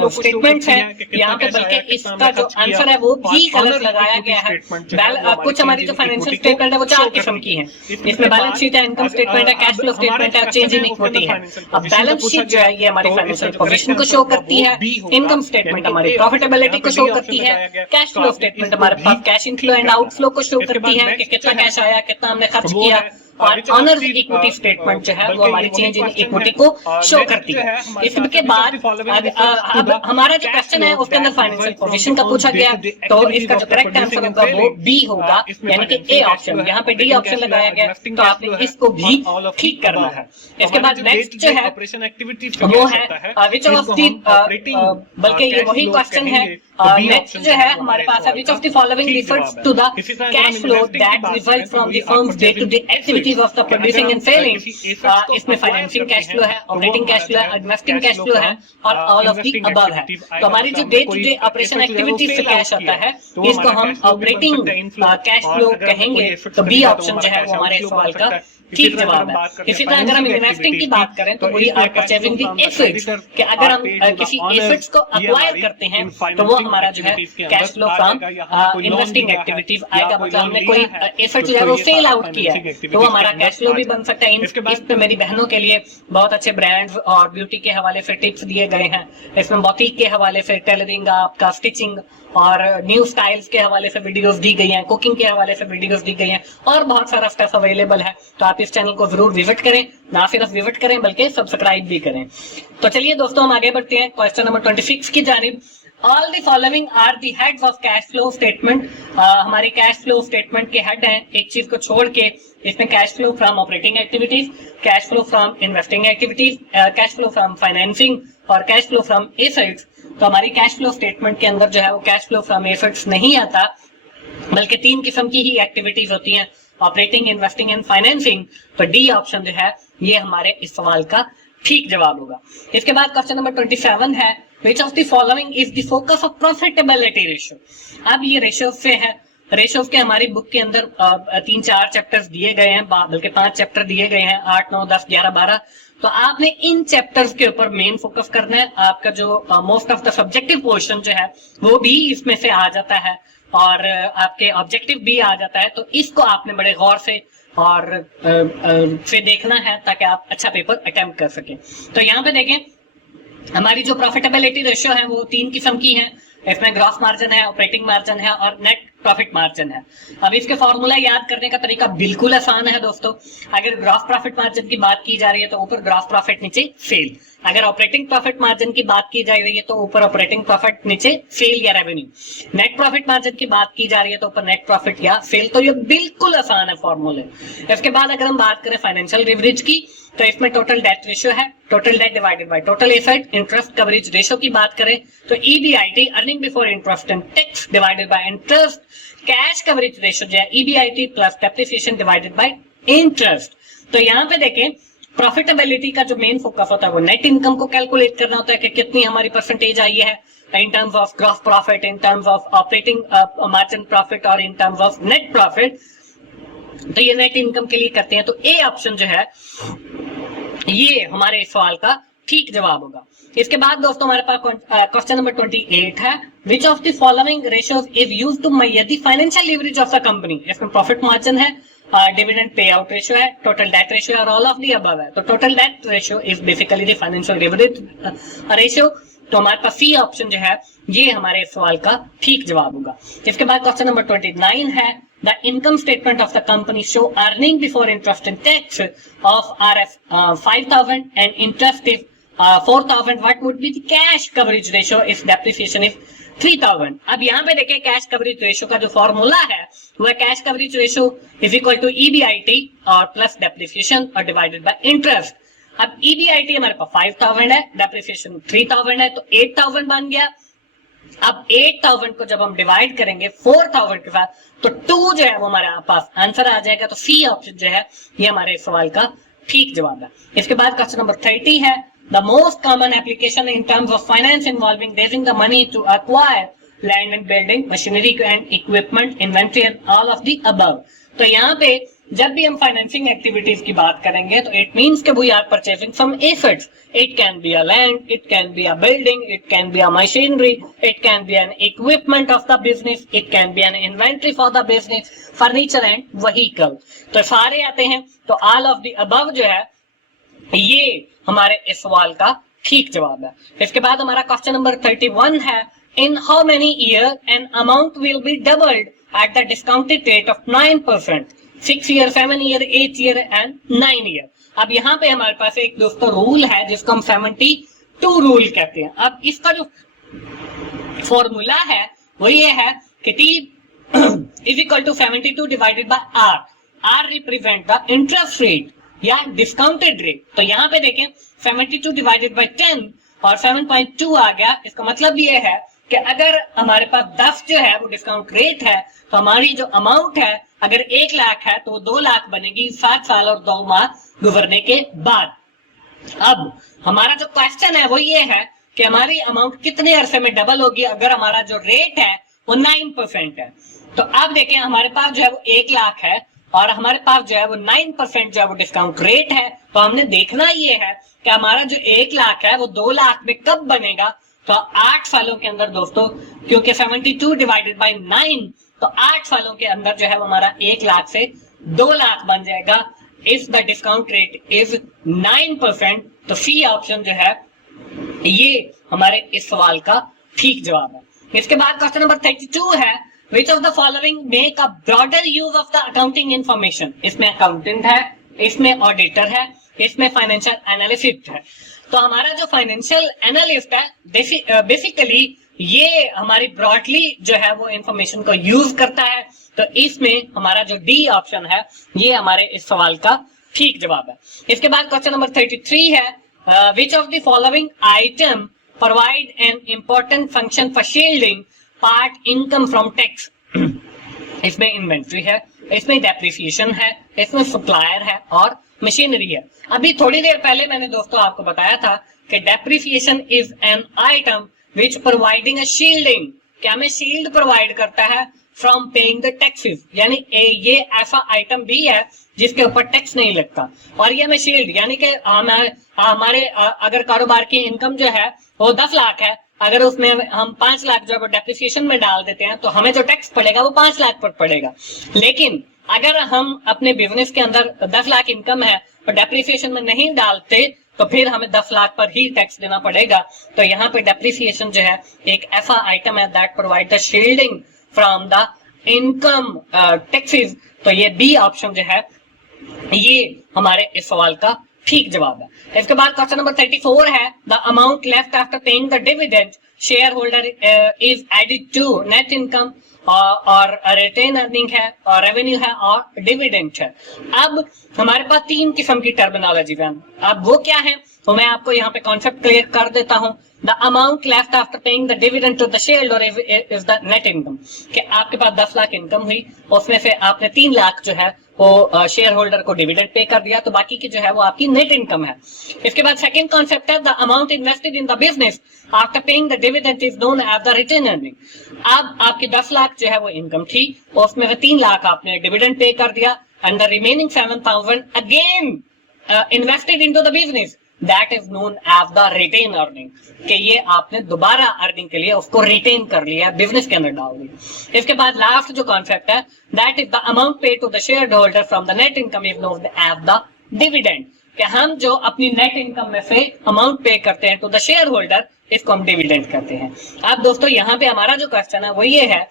वो स्टेटमेंट है यहाँ पे, बल्कि इसका जो आंसर है वो भी गलत लगाया गया है। कुछ हमारी जो फाइनेंशियल स्टेटमेंट है वो 4 किस्म की है। इसमें बैलेंस शीट है, इनकम स्टेटमेंट है, कैश फ्लो स्टेटमेंट है, चेंज इन इक्विटी है। अब बैलेंस शीट जो है ये हमारी फाइनेंशियल पोजीशन को शो करती है, इनकम स्टेटमेंट हमारी प्रॉफिटेबिलिटी को शो करती है, कैश फ्लो स्टेटमेंट हमारे पास कैश इनफ्लो एंड आउटफ्लो को शो करती है कि कितना कैश आया, कितना हमने खर्च किया, और ऑनर्स इक्विटी स्टेटमेंट जो है वो हमारी चेंज इन इक्विटी को शो करती है। इसके बाद अब हमारा जो क्वेश्चन है उसके अंदर फाइनेंशियल पोजीशन का पूछा गया, तो इसका जो करेक्ट आंसर होगा वो बी होगा, यानी कि ए ऑप्शन। यहाँ पे डी ऑप्शन लगाया गया, तो आपने इसको भी ठीक करना है। इसके बाद नेक्स्ट जो है वो है विच ऑफ दी, बल्कि ये वही क्वेश्चन है। नेक्स्ट जो है हमारे पास है which of the following refers to the cash flow that result from the firm's day to day activities of the producing and selling. इसमें फाइनेंसिंग कैश फ्लो है, ऑपरेटिंग कैश फ्लो है, investing cash flow है और all of the above है। तो हमारी जो day to day operation activities से कैश आता है इसको हम ऑपरेटिंग कैश फ्लो कहेंगे। तो बी ऑप्शन जो है वो हमारे सवाल का ठीक जवाब है। इसी तरह अगर हम इन्वेस्टिंग की बात करें तो वही आर परचेजिंग दी एसेट्स, कि अगर हम किसी एसेट्स को अक्वायर करते हैं तो वो हमारा जो है cash flow from investing activities आएगा। मतलब हमने कोई एसेट जो है वो सेल आउट किया है तो वो हमारा कैश फ्लो भी बन सकता है। इस पे मेरी बहनों के लिए बहुत अच्छे ब्रांड्स और ब्यूटी के हवाले से टिप्स दिए गए हैं। इसमें बुटीक के हवाले से टेलरिंग, आपका स्टिचिंग और न्यू स्टाइल्स के हवाले से वीडियोस दी गई हैं, कुकिंग के हवाले से वीडियोस दी गई हैं और बहुत सारा स्टफ अवेलेबल है। तो आप इस चैनल को जरूर विजिट करें, ना सिर्फ विजिट करें बल्कि सब्सक्राइब भी करें। तो चलिए दोस्तों हम आगे बढ़ते हैं क्वेश्चन नंबर 26 की जानिब। All the following are the heads of cash flow statement. हमारे कैश फ्लो स्टेटमेंट के हेड हैं, एक चीज को छोड़ के इसमें cash flow from operating activities, cash flow from investing activities, cash flow from financing और कैश फ्लो फ्रॉम एसेट्स। तो हमारी कैश फ्लो स्टेटमेंट के अंदर जो है वो कैश फ्लो फ्रॉम एसेट्स नहीं आता, बल्कि 3 किस्म की ही एक्टिविटीज होती हैं, ऑपरेटिंग, इन्वेस्टिंग एंड फाइनेंसिंग। तो डी ऑप्शन जो है ये हमारे इस सवाल का ठीक जवाब होगा। इसके बाद क्वेश्चन नंबर 27 है which of the following is the focus of profitability ratio. अब ये रेशियो से है, रेशियो के हमारी बुक के अंदर 3-4 चैप्टर्स दिए गए हैं, बल्कि 5 चैप्टर दिए गए हैं, 8, 9, 10, 11, 12। तो आपने इन चैप्टर्स के ऊपर मेन फोकस करना है। आपका जो most of the subjective portion जो है वो भी इसमें से आ जाता है और आपके ऑब्जेक्टिव भी आ जाता है। तो इसको आपने बड़े गौर से और से देखना है ताकि आप अच्छा पेपर अटेम्प्ट कर सकें। तो यहाँ पे देखें हमारी जो प्रॉफिटेबिलिटी रेशियो है वो 3 किस्म की है। इसमें ग्रॉस मार्जिन है, ऑपरेटिंग मार्जिन है और नेट प्रॉफिट मार्जिन है। अब इसके फॉर्मूला याद करने का तरीका बिल्कुल आसान है दोस्तों। अगर ग्रॉस प्रॉफिट मार्जिन की बात की जा रही है तो ऊपर ग्रॉस प्रॉफिट नीचे सेल। अगर ऑपरेटिंग प्रॉफिट मार्जिन की बात की जा रही है तो ऊपर ऑपरेटिंग प्रॉफिट नीचे सेल या रेवेन्यू। नेट प्रॉफिट मार्जिन की बात की जा रही है तो ऊपर नेट प्रॉफिट या सेल। तो ये बिल्कुल आसान है फॉर्मूले। इसके बाद अगर हम बात करें फाइनेंशियल लिवरेज की तो इसमें टोटल डेट रेशियो है, total date divided by total asset. Interest coverage ratio की बात करें तो EBIT, earning before interest and tax divided by interest. Cash coverage ratio जो है EBIT plus depreciation divided by interest. तो यहाँ पे देखें प्रॉफिटेबिलिटी का जो मेन फोकस होता है वो नेट इनकम को कैलकुलेट करना होता है कि कितनी हमारी परसेंटेज आई है in terms of gross profit, in terms of operating margin profit और in terms of net profit. तो ये नेट इनकम के लिए करते हैं। तो ए ऑप्शन जो है ये हमारे सवाल का ठीक जवाब होगा। इसके बाद दोस्तों हमारे पास क्वेश्चन नंबर 28 है which of the following ratios is used to measure the financial leverage of the company. इसमें प्रॉफिट मार्जिन है, डिविडेंड पे आउट रेशियो है, टोटल डेट रेशियो है और ऑल ऑफ द अबव है। तो total debt ratio is basically the financial leverage ratio. तो हमारे पास C option जो है ये हमारे सवाल का ठीक जवाब होगा। इसके बाद क्वेश्चन नंबर 29 है the income statement of the company show earning before interest and tax of RF 5000 and interest is 4000. What would be the cash coverage ratio if depreciation is 3000. अब यहाँ पे देखिए कैश कवरेज रेशियो का जो formula है वह cash coverage ratio is equal to EBIT और plus depreciation और डिवाइडेड बाय इंटरेस्ट। अब EBIT हमारे पास 5000 है, डेप्रिसिएशन 3000 है, तो 8000 बन गया। अब 8000 को जब हम डिवाइड करेंगे 4000 के साथ तो 2 जो है वो हमारे पास आंसर आ जाएगा। तो सी ऑप्शन जो है ये हमारे सवाल का ठीक जवाब है। इसके बाद क्वेश्चन नंबर 30 है the most common application in terms of finance involving raising the money to acquire land and building, machinery and equipment, inventory and all of the above. तो यहाँ पे जब भी हम फाइनेंसिंग एक्टिविटीज की बात करेंगे तो इट मींस कि we are purchasing some assets. It can be a land, it can be a building, it can be a machinery, it can be an equipment of the business, it can be an inventory for the business, furniture and vehicle. तो सारे आते हैं। तो all of the above जो है ये हमारे इस सवाल का ठीक जवाब है। इसके बाद हमारा क्वेश्चन नंबर 31 है in how many year an amount will be doubled at the discounted rate of 9%। 6 year, 7 year, 8 year and 9 year. अब यहाँ पे हमारे पास एक दोस्तों रूल है जिसको हम 72 रूल कहते हैं। अब इसका जो फॉर्मूला है वो ये है कि T is equal to 72 divided by R। R represent the interest rate या डिस्काउंटेड रेट। तो यहाँ पे देखें 72 डिवाइडेड बाय 10 और 7.2 आ गया। इसका मतलब ये है कि अगर हमारे पास 10 जो है वो डिस्काउंट रेट है तो हमारी जो अमाउंट है अगर 1 लाख है तो 2 लाख बनेगी 7 साल और 2 माह गुजरने के बाद। अब हमारा जो क्वेश्चन है वो ये है कि हमारी अमाउंट कितने अरसे में डबल होगी अगर हमारा जो रेट है वो 9% है। तो अब देखें हमारे पास जो है वो 1 लाख है और हमारे पास जो है वो 9% जो है वो डिस्काउंट रेट है। तो हमने देखना ये है कि हमारा जो 1 लाख है वो 2 लाख में कब बनेगा। तो 8 सालों के अंदर दोस्तों, क्योंकि 72 डिवाइडेड बाय 9 तो 8 सालों के अंदर जो है वो हमारा 1 लाख से 2 लाख बन जाएगा if the discount rate is 9%। तो सी ऑप्शन जो है ये हमारे इस सवाल का ठीक जवाब है। इसके बाद क्वेश्चन नंबर 32 है, which of the following make a broader use of the accounting information. इसमें अकाउंटेंट है, इसमें ऑडिटर है, इसमें फाइनेंशियल एनालिस्ट है। तो हमारा जो फाइनेंशियल एनालिस्ट है बेसिकली ये हमारी ब्रॉडली जो है वो इंफॉर्मेशन को यूज करता है। तो इसमें हमारा जो डी ऑप्शन है ये हमारे इस सवाल का ठीक जवाब है। इसके बाद क्वेश्चन नंबर 33 है, which of the following item provide an important function for shielding part income from tax. इसमें इन्वेंट्री है, इसमें डेप्रिसिएशन है, इसमें सप्लायर है और मशीनरी है। अभी थोड़ी देर पहले मैंने दोस्तों आपको बताया था कि depreciation is an item which providing a shielding, क्या हमें शील्ड प्रोवाइड करता है फ्रॉम पेइंग द टैक्सेस, यानी ये ऐसा आइटम भी है जिसके ऊपर टैक्स नहीं लगता। और ये हमें शील्ड यानी कि हमारे अगर कारोबार की इनकम जो है वो 10 लाख है, अगर उसमें हम 5 लाख जो है डेप्रिसिएशन में डाल देते हैं तो हमें जो टैक्स पड़ेगा वो 5 लाख पर पड़ेगा। लेकिन अगर हम अपने बिजनेस के अंदर 10 लाख इनकम है और डेप्रिसिएशन में नहीं डालते तो फिर हमें 10 लाख पर ही टैक्स देना पड़ेगा। तो यहाँ पे डेप्रिसिएशन जो है एक ऐसा आइटम है that provide the shielding from the income taxes. तो ये बी ऑप्शन जो है ये हमारे इस सवाल का ठीक जवाब है। इसके बाद क्वेश्चन नंबर 34 है, the amount left after paying the dividend share holder is added to net income और रिटेन अर्निंग है और रेवेन्यू है और डिविडेंड है। अब हमारे पास 3 किस्म की टर्मिनोलॉजी है। अब वो क्या है तो मैं आपको यहाँ पे कॉन्सेप्ट क्लियर कर देता हूँ। The amount left after paying the dividend to the share holder is the net income, कि आपके पास 10 लाख इनकम हुई, उसमें से आपने 3 लाख जो है वो शेयर होल्डर को डिविडेंड पे कर दिया, तो बाकी की जो है वो आपकी नेट इनकम है। इसके बाद सेकंड कॉन्सेप्ट है, the amount invested in the business after paying the dividend is known as the retained earning. अब आपकी 10 लाख जो है वो इनकम थी, उसमें से 3 लाख आपने डिविडेंड पे कर दिया and the remaining 7,000 again invested into the business, that is known as the retained earning, कि ये आपने दोबारा अर्निंग के लिए उसको रिटेन कर लिया, बिजनेस के अंदर डाल दिया। इसके बाद लास्ट जो कॉन्सेप्ट है, that is the amount paid to the share holder from the net income is known as the dividend, कि हम जो अपनी नेट इनकम में से अमाउंट पे करते हैं टू द शेयर होल्डर, इसको हम डिविडेंड कहते हैं। अब दोस्तों यहाँ पे हमारा जो क्वेश्चन है वो ये है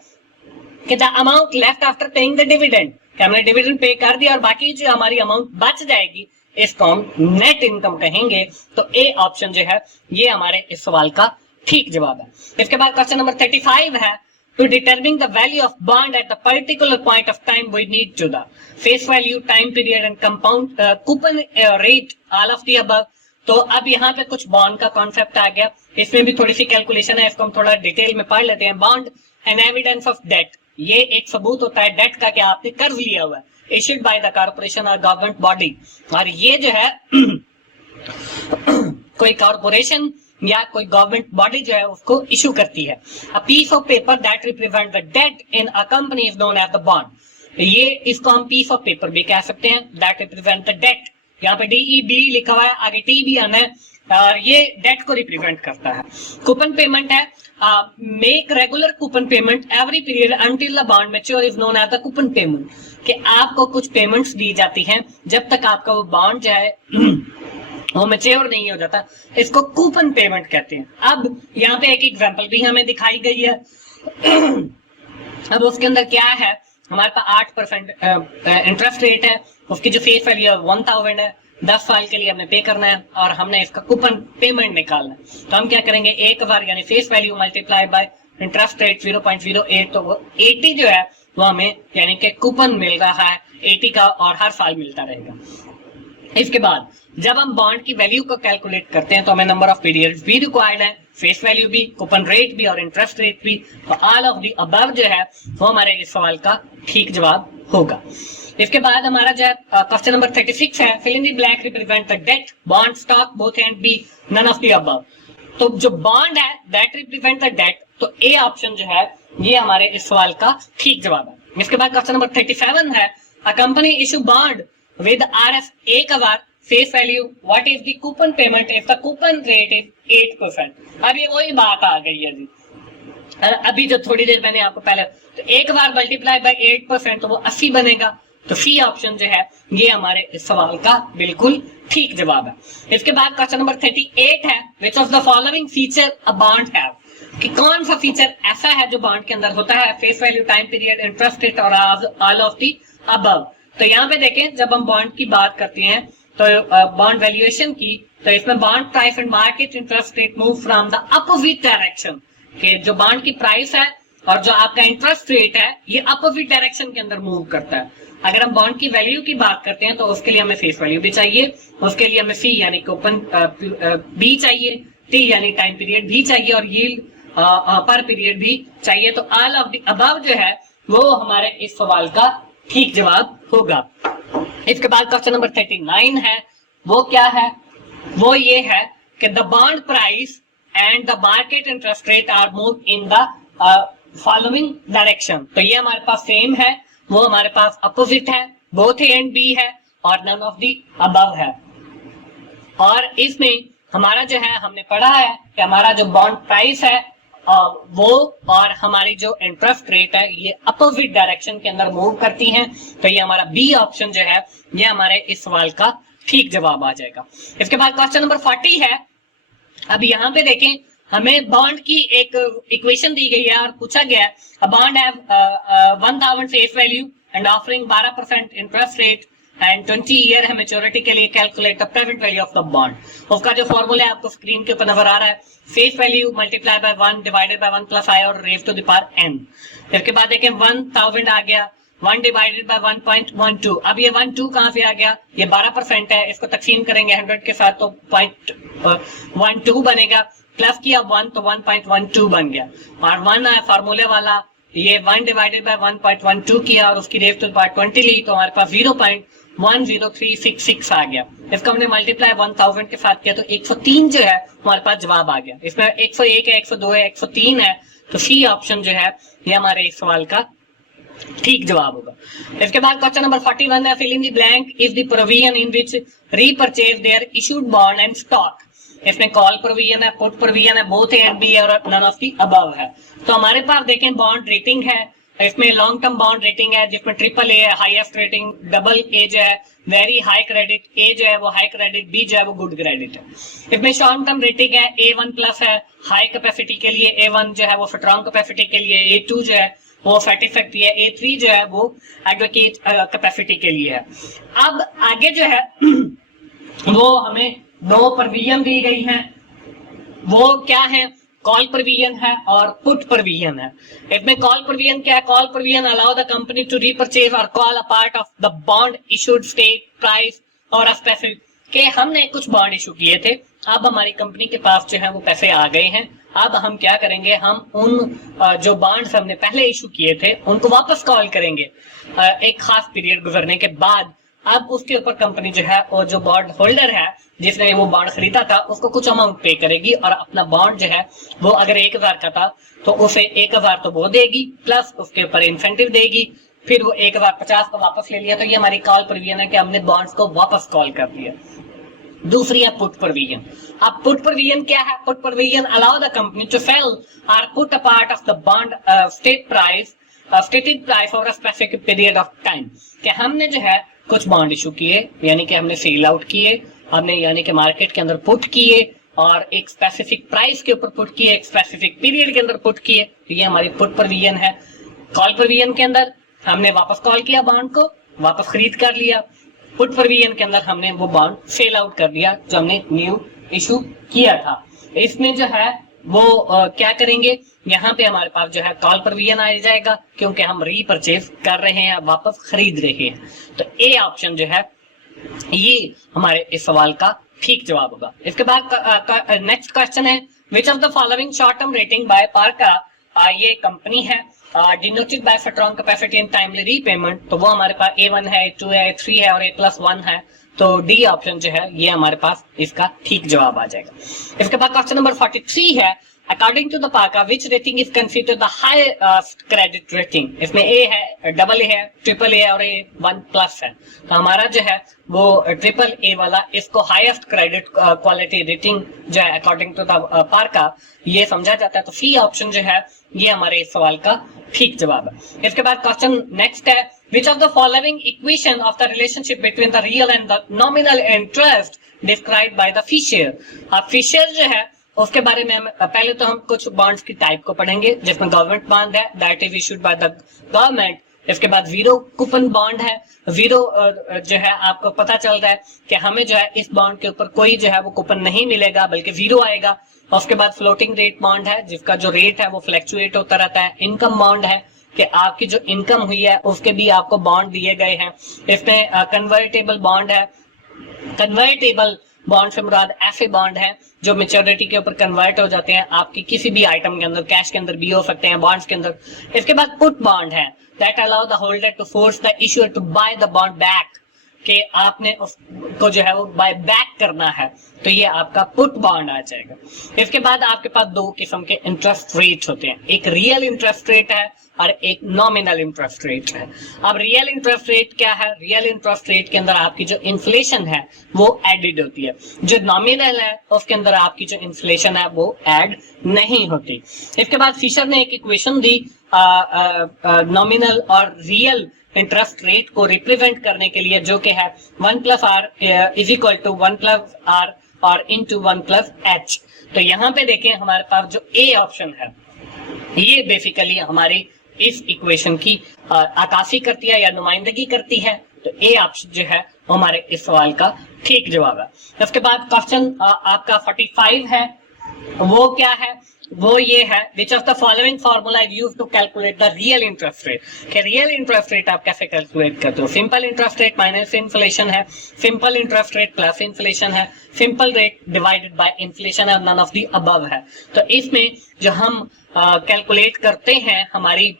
कि the amount left after paying the dividend, कि हमने डिविडेंड पे कर दिया और बाकी जो हमारी अमाउंट बच जाएगी इसको हम नेट इनकम कहेंगे। तो ए ऑप्शन जो है ये हमारे इस सवाल का ठीक जवाब है। इसके बाद क्वेश्चन नंबर 35 है, to determine the value of bond at the particular point of time we need to the face value, time period and compound coupon rate all of the above. तो अब यहाँ पे कुछ बॉन्ड का concept आ गया, इसमें भी थोड़ी सी कैलकुलेशन है, इसको हम थोड़ा डिटेल में पढ़ लेते हैं। Bond an evidence of debt, ये एक सबूत होता है डेट का कि आपने कर्ज लिया हुआ है, इश्यूड बाय द कॉर्पोरेशन और गवर्नमेंट बॉडी, और ये जो है कोई कॉर्पोरेशन या कोई गवर्नमेंट बॉडी जो है उसको इशू करती है। A piece of paper that represent the debt in a company is known as the bond. ये इसको हम पीस ऑफ पेपर भी कह सकते हैं, दैट रिप्रेजेंट द डेट। यहाँ पे DEB लिखा हुआ है, आगे T भी आना है, और ये डेट को रिप्रेजेंट करता है। कूपन पेमेंट है, make regular coupon payment every period until the bond mature is known as the coupon payment, कि आपको कुछ पेमेंट्स दी जाती हैं जब तक आपका वो बॉन्ड जो है वो मैच्योर नहीं हो जाता, इसको कूपन पेमेंट कहते हैं। अब यहाँ पे एक एग्जांपल भी हमें दिखाई गई है। अब उसके अंदर क्या है हमारे पास 8% इंटरेस्ट रेट है, उसकी जो फेस वैल्यू है 1000 है, 10 साल के लिए हमें पे करना है और हमने इसका कूपन पेमेंट निकालना है। तो हम क्या करेंगे, 1000 यानी face value multiply bye interest rate 0.08, तो वो 80 जो है वो हमें यानी कि कूपन मिल रहा है 80 का और हर साल मिलता रहेगा। इसके बाद जब हम बॉन्ड की वैल्यू को कैलकुलेट करते हैं तो हमें नंबर ऑफ पीरियड्स भी रिक्वायर्ड है, फेस वैल्यू भी, कूपन रेट भी और इंटरेस्ट रेट भी। तो ऑल ऑफ द अबव जो है वो हमारे इस सवाल का ठीक जवाब होगा। इसके बाद हमारा जो है क्वेश्चन नंबर 36 है, fill in the blank represent the debt, bond, stock, both and B, none of the above. तो जो बॉन्ड है दैट रिप्रेजेंट द डेट, तो ए ऑप्शन जो है ये हमारे इस सवाल का ठीक जवाब है। इसके बाद क्वेश्चन नंबर 37 है, a company issue bond with RF 1 face value, what is the coupon payment if the coupon rate is 8%। अब ये वही बात आ गई है जी, अभी जो थोड़ी देर मैंने आपको पहले, तो 1 मल्टीप्लाई बाय 8% तो वो 80 बनेगा। तो सी ऑप्शन जो है ये हमारे इस सवाल का बिल्कुल ठीक जवाब है। इसके बाद क्वेश्चन नंबर 38 है, which of the following feature a bond have, कि कौन सा फीचर ऐसा है जो बॉन्ड के अंदर होता है, face value, time period, interest rate और ऑल ऑफ द अबव। तो यहाँ पे देखें, जब हम बॉन्ड की बात करते हैं तो बॉन्ड वैल्यूएशन की, तो इसमें bond price and market interest rate move from the opposite direction, कि जो बॉन्ड की प्राइस है और जो आपका इंटरेस्ट रेट है ये अपोजिट डायरेक्शन के अंदर मूव करता है। अगर हम बॉन्ड की वैल्यू की बात करते हैं तो उसके लिए हमें फेस वैल्यू भी चाहिए, उसके लिए हमें सी यानी कूपन बी चाहिए, टी यानी टाइम पीरियड भी चाहिए और यील्ड पर पीरियड भी चाहिए। तो ऑल ऑफ द अबव जो है वो हमारे इस सवाल का ठीक जवाब होगा। इसके बाद क्वेश्चन नंबर 39 है, वो क्या है, वो ये है कि the bond price and the market interest rate are move in the following direction. तो ये हमारे पास सेम है, वो हमारे पास अपोजिट है, बोथ ए एंड बी है और नन ऑफ द अबव है। और इसमें हमारा जो है हमने पढ़ा है कि हमारा जो बॉन्ड प्राइस है वो और हमारी जो इंटरेस्ट रेट है ये अपोजिट डायरेक्शन के अंदर मूव करती हैं। तो ये हमारा बी ऑप्शन जो है ये हमारे इस सवाल का ठीक जवाब आ जाएगा। इसके बाद क्वेश्चन नंबर 40 है, अब यहाँ पे देखें हमें बॉन्ड की एक इक्वेशन दी गई है और पूछा गया है, a bond have 1000 face value and offering 12% interest rate and 20 year है मेच्योरिटी के लिए, calculate the present value of the bond. उसका जो फॉर्मूला है आपको स्क्रीन के ऊपर नजर आ रहा है, face value multiply by 1 divided by 1 plus I और raise to the power n। इसके बाद देखें 1000 आ गया, 1 डिवाइडेड बाय 1.12। अब ये 12 कहां से आ गया, ये 12% है, इसको तकसीम करेंगे 100 के साथ तो 0.12 बनेगा, प्लस किया 1 तो 1.12 बन गया और 1 है फार्मूले वाला, ये 1 डिवाइडेड बाय 1.12 किया और उसकी रेज टू द पावर 20 ली तो हमारे पास 0.10366 आ गया। इसको हमने मल्टीप्लाई 1000 के साथ किया तो 103 जो है हमारे पास जवाब आ गया। इसमें 101 है, 102 है, 103 है, तो सी ऑप्शन जो है ये हमारे इस सवाल का ठीक जवाब होगा। इसके बाद क्वेश्चन नंबर 41 है, fill in the blank is the provision in which repurchase their issued bond and stock. इसमें कॉल प्रोविजन है, पुट प्रोविजन है, बोथ ए एंड बी और नन ऑफ द अबव है। तो हमारे पास देखें बॉन्ड रेटिंग है, इसमें लॉन्ग टर्म बॉन्ड रेटिंग है जिसमें ट्रिपल ए है हाईएस्ट रेटिंग, डबल ए जो है वेरी हाई क्रेडिट, ए जो है वो हाई क्रेडिट, बी जो है वो गुड क्रेडिट है। इसमें शॉर्ट टर्म रेटिंग है, A1 प्लस है हाई कैपेसिटी के लिए, A1 जो है वो स्ट्रॉन्ग कैपेसिटी के लिए, A2 जो है वो सैटिस्फैक्टरी है, A3 जो है वो एडवोकेट कैपेसिटी के लिए है। अब आगे जो है वो हमें 2 प्रोविजन दी गई हैं, वो क्या है, कॉल प्रोविजन है और पुट प्रोविजन है। इसमें कॉल प्रोविजन क्या है, call provision allow the company to repurchase or call a part of the bond issued state price और स्पेसिफिक, के हमने कुछ बॉन्ड इशू किए थे, अब हमारी कंपनी के पास जो है वो पैसे आ गए हैं, अब हम क्या करेंगे, हम उन जो बॉन्ड्स हमने पहले इशू किए थे उनको वापस कॉल करेंगे एक खास पीरियड गुजरने के बाद। अब उसके ऊपर कंपनी जो है और जो बॉन्ड होल्डर है जिसने वो बॉन्ड खरीदा था उसको कुछ अमाउंट पे करेगी और अपना बॉन्ड जो है वो अगर 1000 का था तो उसे 1000 तो वो देगी प्लस उसके ऊपर इंसेंटिव देगी, फिर वो 1050 को वापस ले लिया। तो ये हमारी कॉल प्रोविजन है कि हमने बॉन्ड्स को वापस कॉल कर दिया। दूसरी है पुट प्रोविजन। अब पुट प्रोविजन क्या है, put provision allow the company to sell or put a part of the bond state price stated price for a specific period of time, कि हमने जो है कुछ बॉन्ड इशू किए यानी कि हमने सेल आउट किए, हमने यानी कि मार्केट के अंदर पुट किए और एक स्पेसिफिक प्राइस के ऊपर पुट किए, एक स्पेसिफिक पीरियड के अंदर पुट किए, तो ये हमारी पुट प्रोविजन है। कॉल प्रोविजन के अंदर हमने वापस कॉल किया बॉन्ड को, वापस खरीद कर लिया। पुट प्रोविजन के अंदर हमने वो बॉन्ड सेल आउट कर दिया जो हमने न्यू इशू किया था। इसमें जो है वो क्या करेंगे, यहाँ पे हमारे पास जो है कॉल प्रोविजन आ जाएगा क्योंकि हम रीपरचेज कर रहे हैं, वापस खरीद रहे हैं। तो ए ऑप्शन जो है ये हमारे इस सवाल का ठीक जवाब होगा। इसके बाद नेक्स्ट क्वेश्चन है which of the following short term rating by पार्का, ये कंपनी है denoted by strong capacity and timely repayment, तो वो हमारे पास A1 है, A2 है, A3 है और A+1 है। तो डी ऑप्शन जो है ये हमारे पास इसका ठीक जवाब आ जाएगा। इसके बाद क्वेश्चन नंबर 43 है अकॉर्डिंग टू द पार्का which rating is considered the highest credit rating. इसमें ए है, डबल ए है, ट्रिपल ए और A1+ है। तो हमारा जो है वो ट्रिपल ए वाला इसको हाईएस्ट क्रेडिट क्वालिटी रेटिंग जो है अकॉर्डिंग टू द पार्का ये समझा जाता है। तो सी ऑप्शन जो है ये हमारे इस सवाल का ठीक जवाब है। इसके बाद क्वेश्चन नेक्स्ट है which of the following equation of the relationship between the real and the nominal interest described by the Fisher। अब Fisher जो है उसके बारे में हम पहले तो हम कुछ बॉन्ड्स की टाइप को पढ़ेंगे जिसमें गवर्नमेंट बॉन्ड है that is issued by the government. इसके बाद जीरो कूपन बॉन्ड है, जीरो जो है आपको पता चल रहा है कि हमें जो है इस बॉन्ड के ऊपर कोई जो है वो कूपन नहीं मिलेगा बल्कि जीरो आएगा। उसके बाद फ्लोटिंग रेट बॉन्ड है जिसका जो रेट है वो फ्लैक्चुएट होता रहता है। इनकम बॉन्ड है कि आपकी जो इनकम हुई है उसके भी आपको बॉन्ड दिए गए हैं। इसमें कन्वर्टेबल बॉन्ड है, कन्वर्टेबल बॉन्ड से मुराद ऐसे बॉन्ड है जो मेच्योरिटी के ऊपर कन्वर्ट हो जाते हैं, आपकी किसी भी आइटम के अंदर, कैश के अंदर भी हो सकते हैं, बॉन्ड्स के अंदर। इसके बाद पुट बॉन्ड है that allow the holder to force the issuer to buy the bond back, कि आपने उसको जो है वो बाय बैक करना है, तो ये आपका पुट बॉन्ड आ जाएगा। इसके बाद आपके पास दो किस्म के इंटरेस्ट रेट होते हैं, एक रियल इंटरेस्ट रेट है और एक नॉमिनल इंटरेस्ट रेट है। अब रियल इंटरेस्ट रेट क्या है, रियल इंटरेस्ट रेट के अंदर आपकी जो इन्फ्लेशन है वो एडेड होती है, जो नॉमिनल है उसके अंदर आपकी जो इन्फ्लेशन है वो ऐड नहीं होती। इसके बाद फिशर ने एक इक्वेशन दी नॉमिनल और रियल इंटरेस्ट रेट को रिप्रेजेंट करने के लिए जो कि है 1+r is equal to 1+r और इनटू 1+h। तो यहाँ पे देखें हमारे पास जो ए ऑप्शन है ये बेसिकली हमारी इस इक्वेशन की आकाशी करती है या नुमाइंदगी करती है। तो ए ऑप्शन जो है वो हमारे इस सवाल का ठीक जवाब है। उसके बाद क्वेश्चन आपका 45 है, वो क्या है, वो ये है which of the following formula is used to calculate the real interest rate, कि रियल इंटरेस्ट रेट आप कैसे कैलकुलेट करते हो। Simple interest rate minus inflation है, simple interest rate plus inflation है, simple rate divided by inflation है, none of the above है। तो इसमें जो हम कैलकुलेट करते हैं हमारी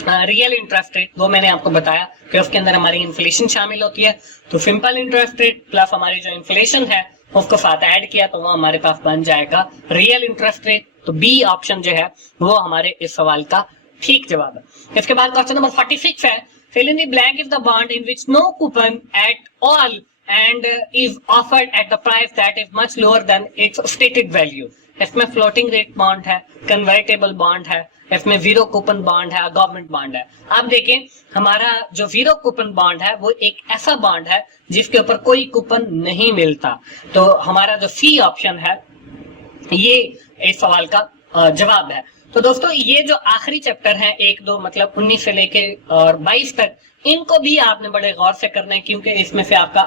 रियल इंटरेस्ट रेट, वो मैंने आपको बताया कि उसके अंदर हमारी इन्फ्लेशन शामिल होती है। तो सिंपल इंटरेस्ट रेट प्लस हमारी जो इन्फ्लेशन है उसको साथ ऐड किया तो वो हमारे पास बन जाएगा रियल इंटरेस्ट रेट। तो बी ऑप्शन जो है वो हमारे इस सवाल का ठीक जवाब है। इसके बाद क्वेश्चन नंबर 46 है fill in the blank if the bond in which no coupon at all and is offered at the price that is much lower than its stated value। इसमें फ्लोटिंग रेट बॉन्ड है, convertible bond है, इसमें zero coupon bond है, government bond है। आप देखें हमारा जो जीरो कूपन बॉन्ड है वो एक ऐसा बॉन्ड है जिसके ऊपर कोई कूपन नहीं मिलता। तो हमारा जो सी ऑप्शन है ये इस सवाल का जवाब है। तो दोस्तों ये जो आखिरी चैप्टर है 1-2 मतलब 19 से लेके और 22 तक, इनको भी आपने बड़े गौर से करना है क्योंकि इसमें से आपका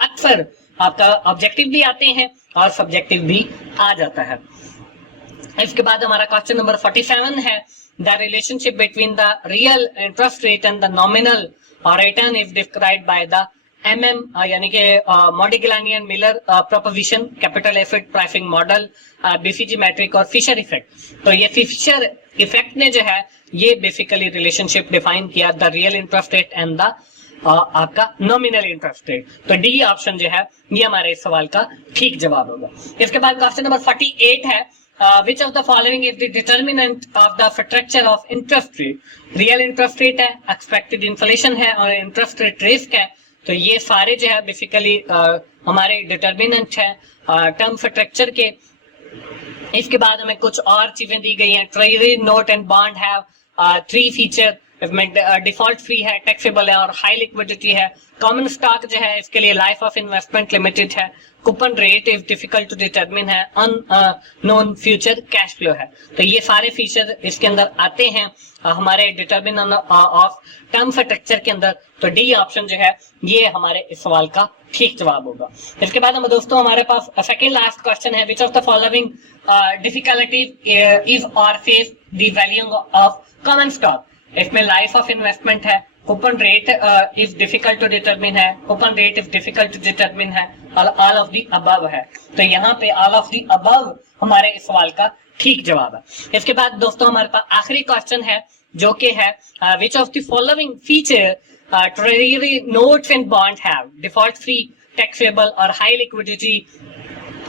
अक्सर आपका ऑब्जेक्टिव भी आते हैं और सब्जेक्टिव भी आ जाता है। इसके बाद हमारा क्वेश्चन नंबर 47 है the relationship between the real interest rate and the nominal return is described by the MM यानी कि Modigliani Miller proposition, capital asset pricing model, BCG matrix और फिशर इफेक्ट। तो ये फिशर इफेक्ट ने जो है ये बेसिकली रिलेशनशिप डिफाइन किया the real interest rate and the आपका नॉमिनल इंटरेस्ट रेट। तो डी ऑप्शन जो है ये हमारे इस सवाल का ठीक जवाब होगा। इसके बाद क्वेश्चन नंबर 48 है which of the following is the determinant of the structure of interest rate। Real interest rate है, एक्सपेक्टेड इन्फ्लेशन है और इंटरेस्ट रेट रिस्क है। तो ये सारे जो है बेसिकली हमारे डिटर्मिनेंट है टर्म स्ट्रक्चर के। इसके बाद हमें कुछ और चीजें दी गई हैं, treasury note and bond have 3 feature इसमें डिफॉल्ट फ्री है, टैक्सेबल है और हाई लिक्विडिटी है। कॉमन स्टॉक जो है इसके लिए लाइफ ऑफ इन्वेस्टमेंट लिमिटेड है। Coupon rate is difficult to determine है। अननोन फ्यूचर कैश फ्लो है। तो ये सारे फीचर इसके अंदर आते हैं हमारे डिटरमिन ऑफ टर्म स्ट्रक्चर के अंदर। तो डी ऑप्शन जो है ये हमारे इस सवाल का ठीक जवाब होगा। इसके बाद हम दोस्तों हमारे पास सेकंड लास्ट क्वेश्चन है, which of the following difficulties is or face the value of common stock. इसमें लाइफ ऑफ इन्वेस्टमेंट है, coupon rate is difficult to determine है, coupon rate is difficult to determine है और all of the above है। तो यहाँ पे all of the above हमारे इस सवाल का ठीक जवाब है। इसके बाद दोस्तों हमारे पास आखिरी क्वेश्चन है जो कि है which of the following feature treasury notes and bond have default free, taxable और हाई लिक्विडिटी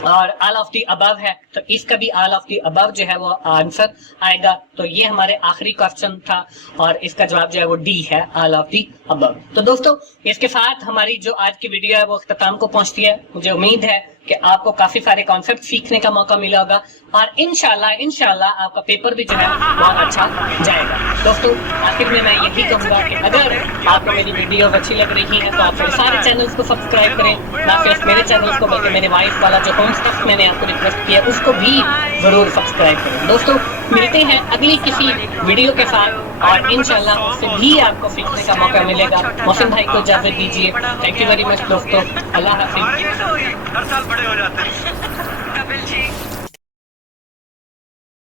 और ऑल ऑफ द अबव है। तो इसका भी ऑल ऑफ द अबव जो है वो आंसर आएगा। तो ये हमारे आखिरी क्वेश्चन था और इसका जवाब जो है वो डी है, ऑल ऑफ द अबव। तो दोस्तों इसके साथ हमारी जो आज की वीडियो है वो अख्ताम को पहुंचती है। मुझे उम्मीद है कि आपको काफी सारे कॉन्सेप्ट सीखने का मौका मिला होगा और इंशाल्लाह आपका पेपर भी जो है बहुत अच्छा जाएगा। दोस्तों आखिर में मैं यही कहूंगा कि अगर आपको मेरी वीडियो अच्छी लग रही है तो आप मेरे सारे चैनल्स को सब्सक्राइब करें, ना सिर्फ मेरे चैनल्स को बल्कि मेरे वाइफ वाला जो होम स्टफ मैंने आपको रिक्वेस्ट किया उसको भी जरूर सब्सक्राइब करें। दोस्तों मिलते हैं अगली किसी वीडियो के साथ और इंशाल्लाह उससे भी आपको सीखने का मौका मिलेगा। मोहसिन भाई को इजाजत दीजिए। थैंक यू वेरी मच दोस्तों, अल्लाह हाफिज। हर साल बड़े हो जाते हैं।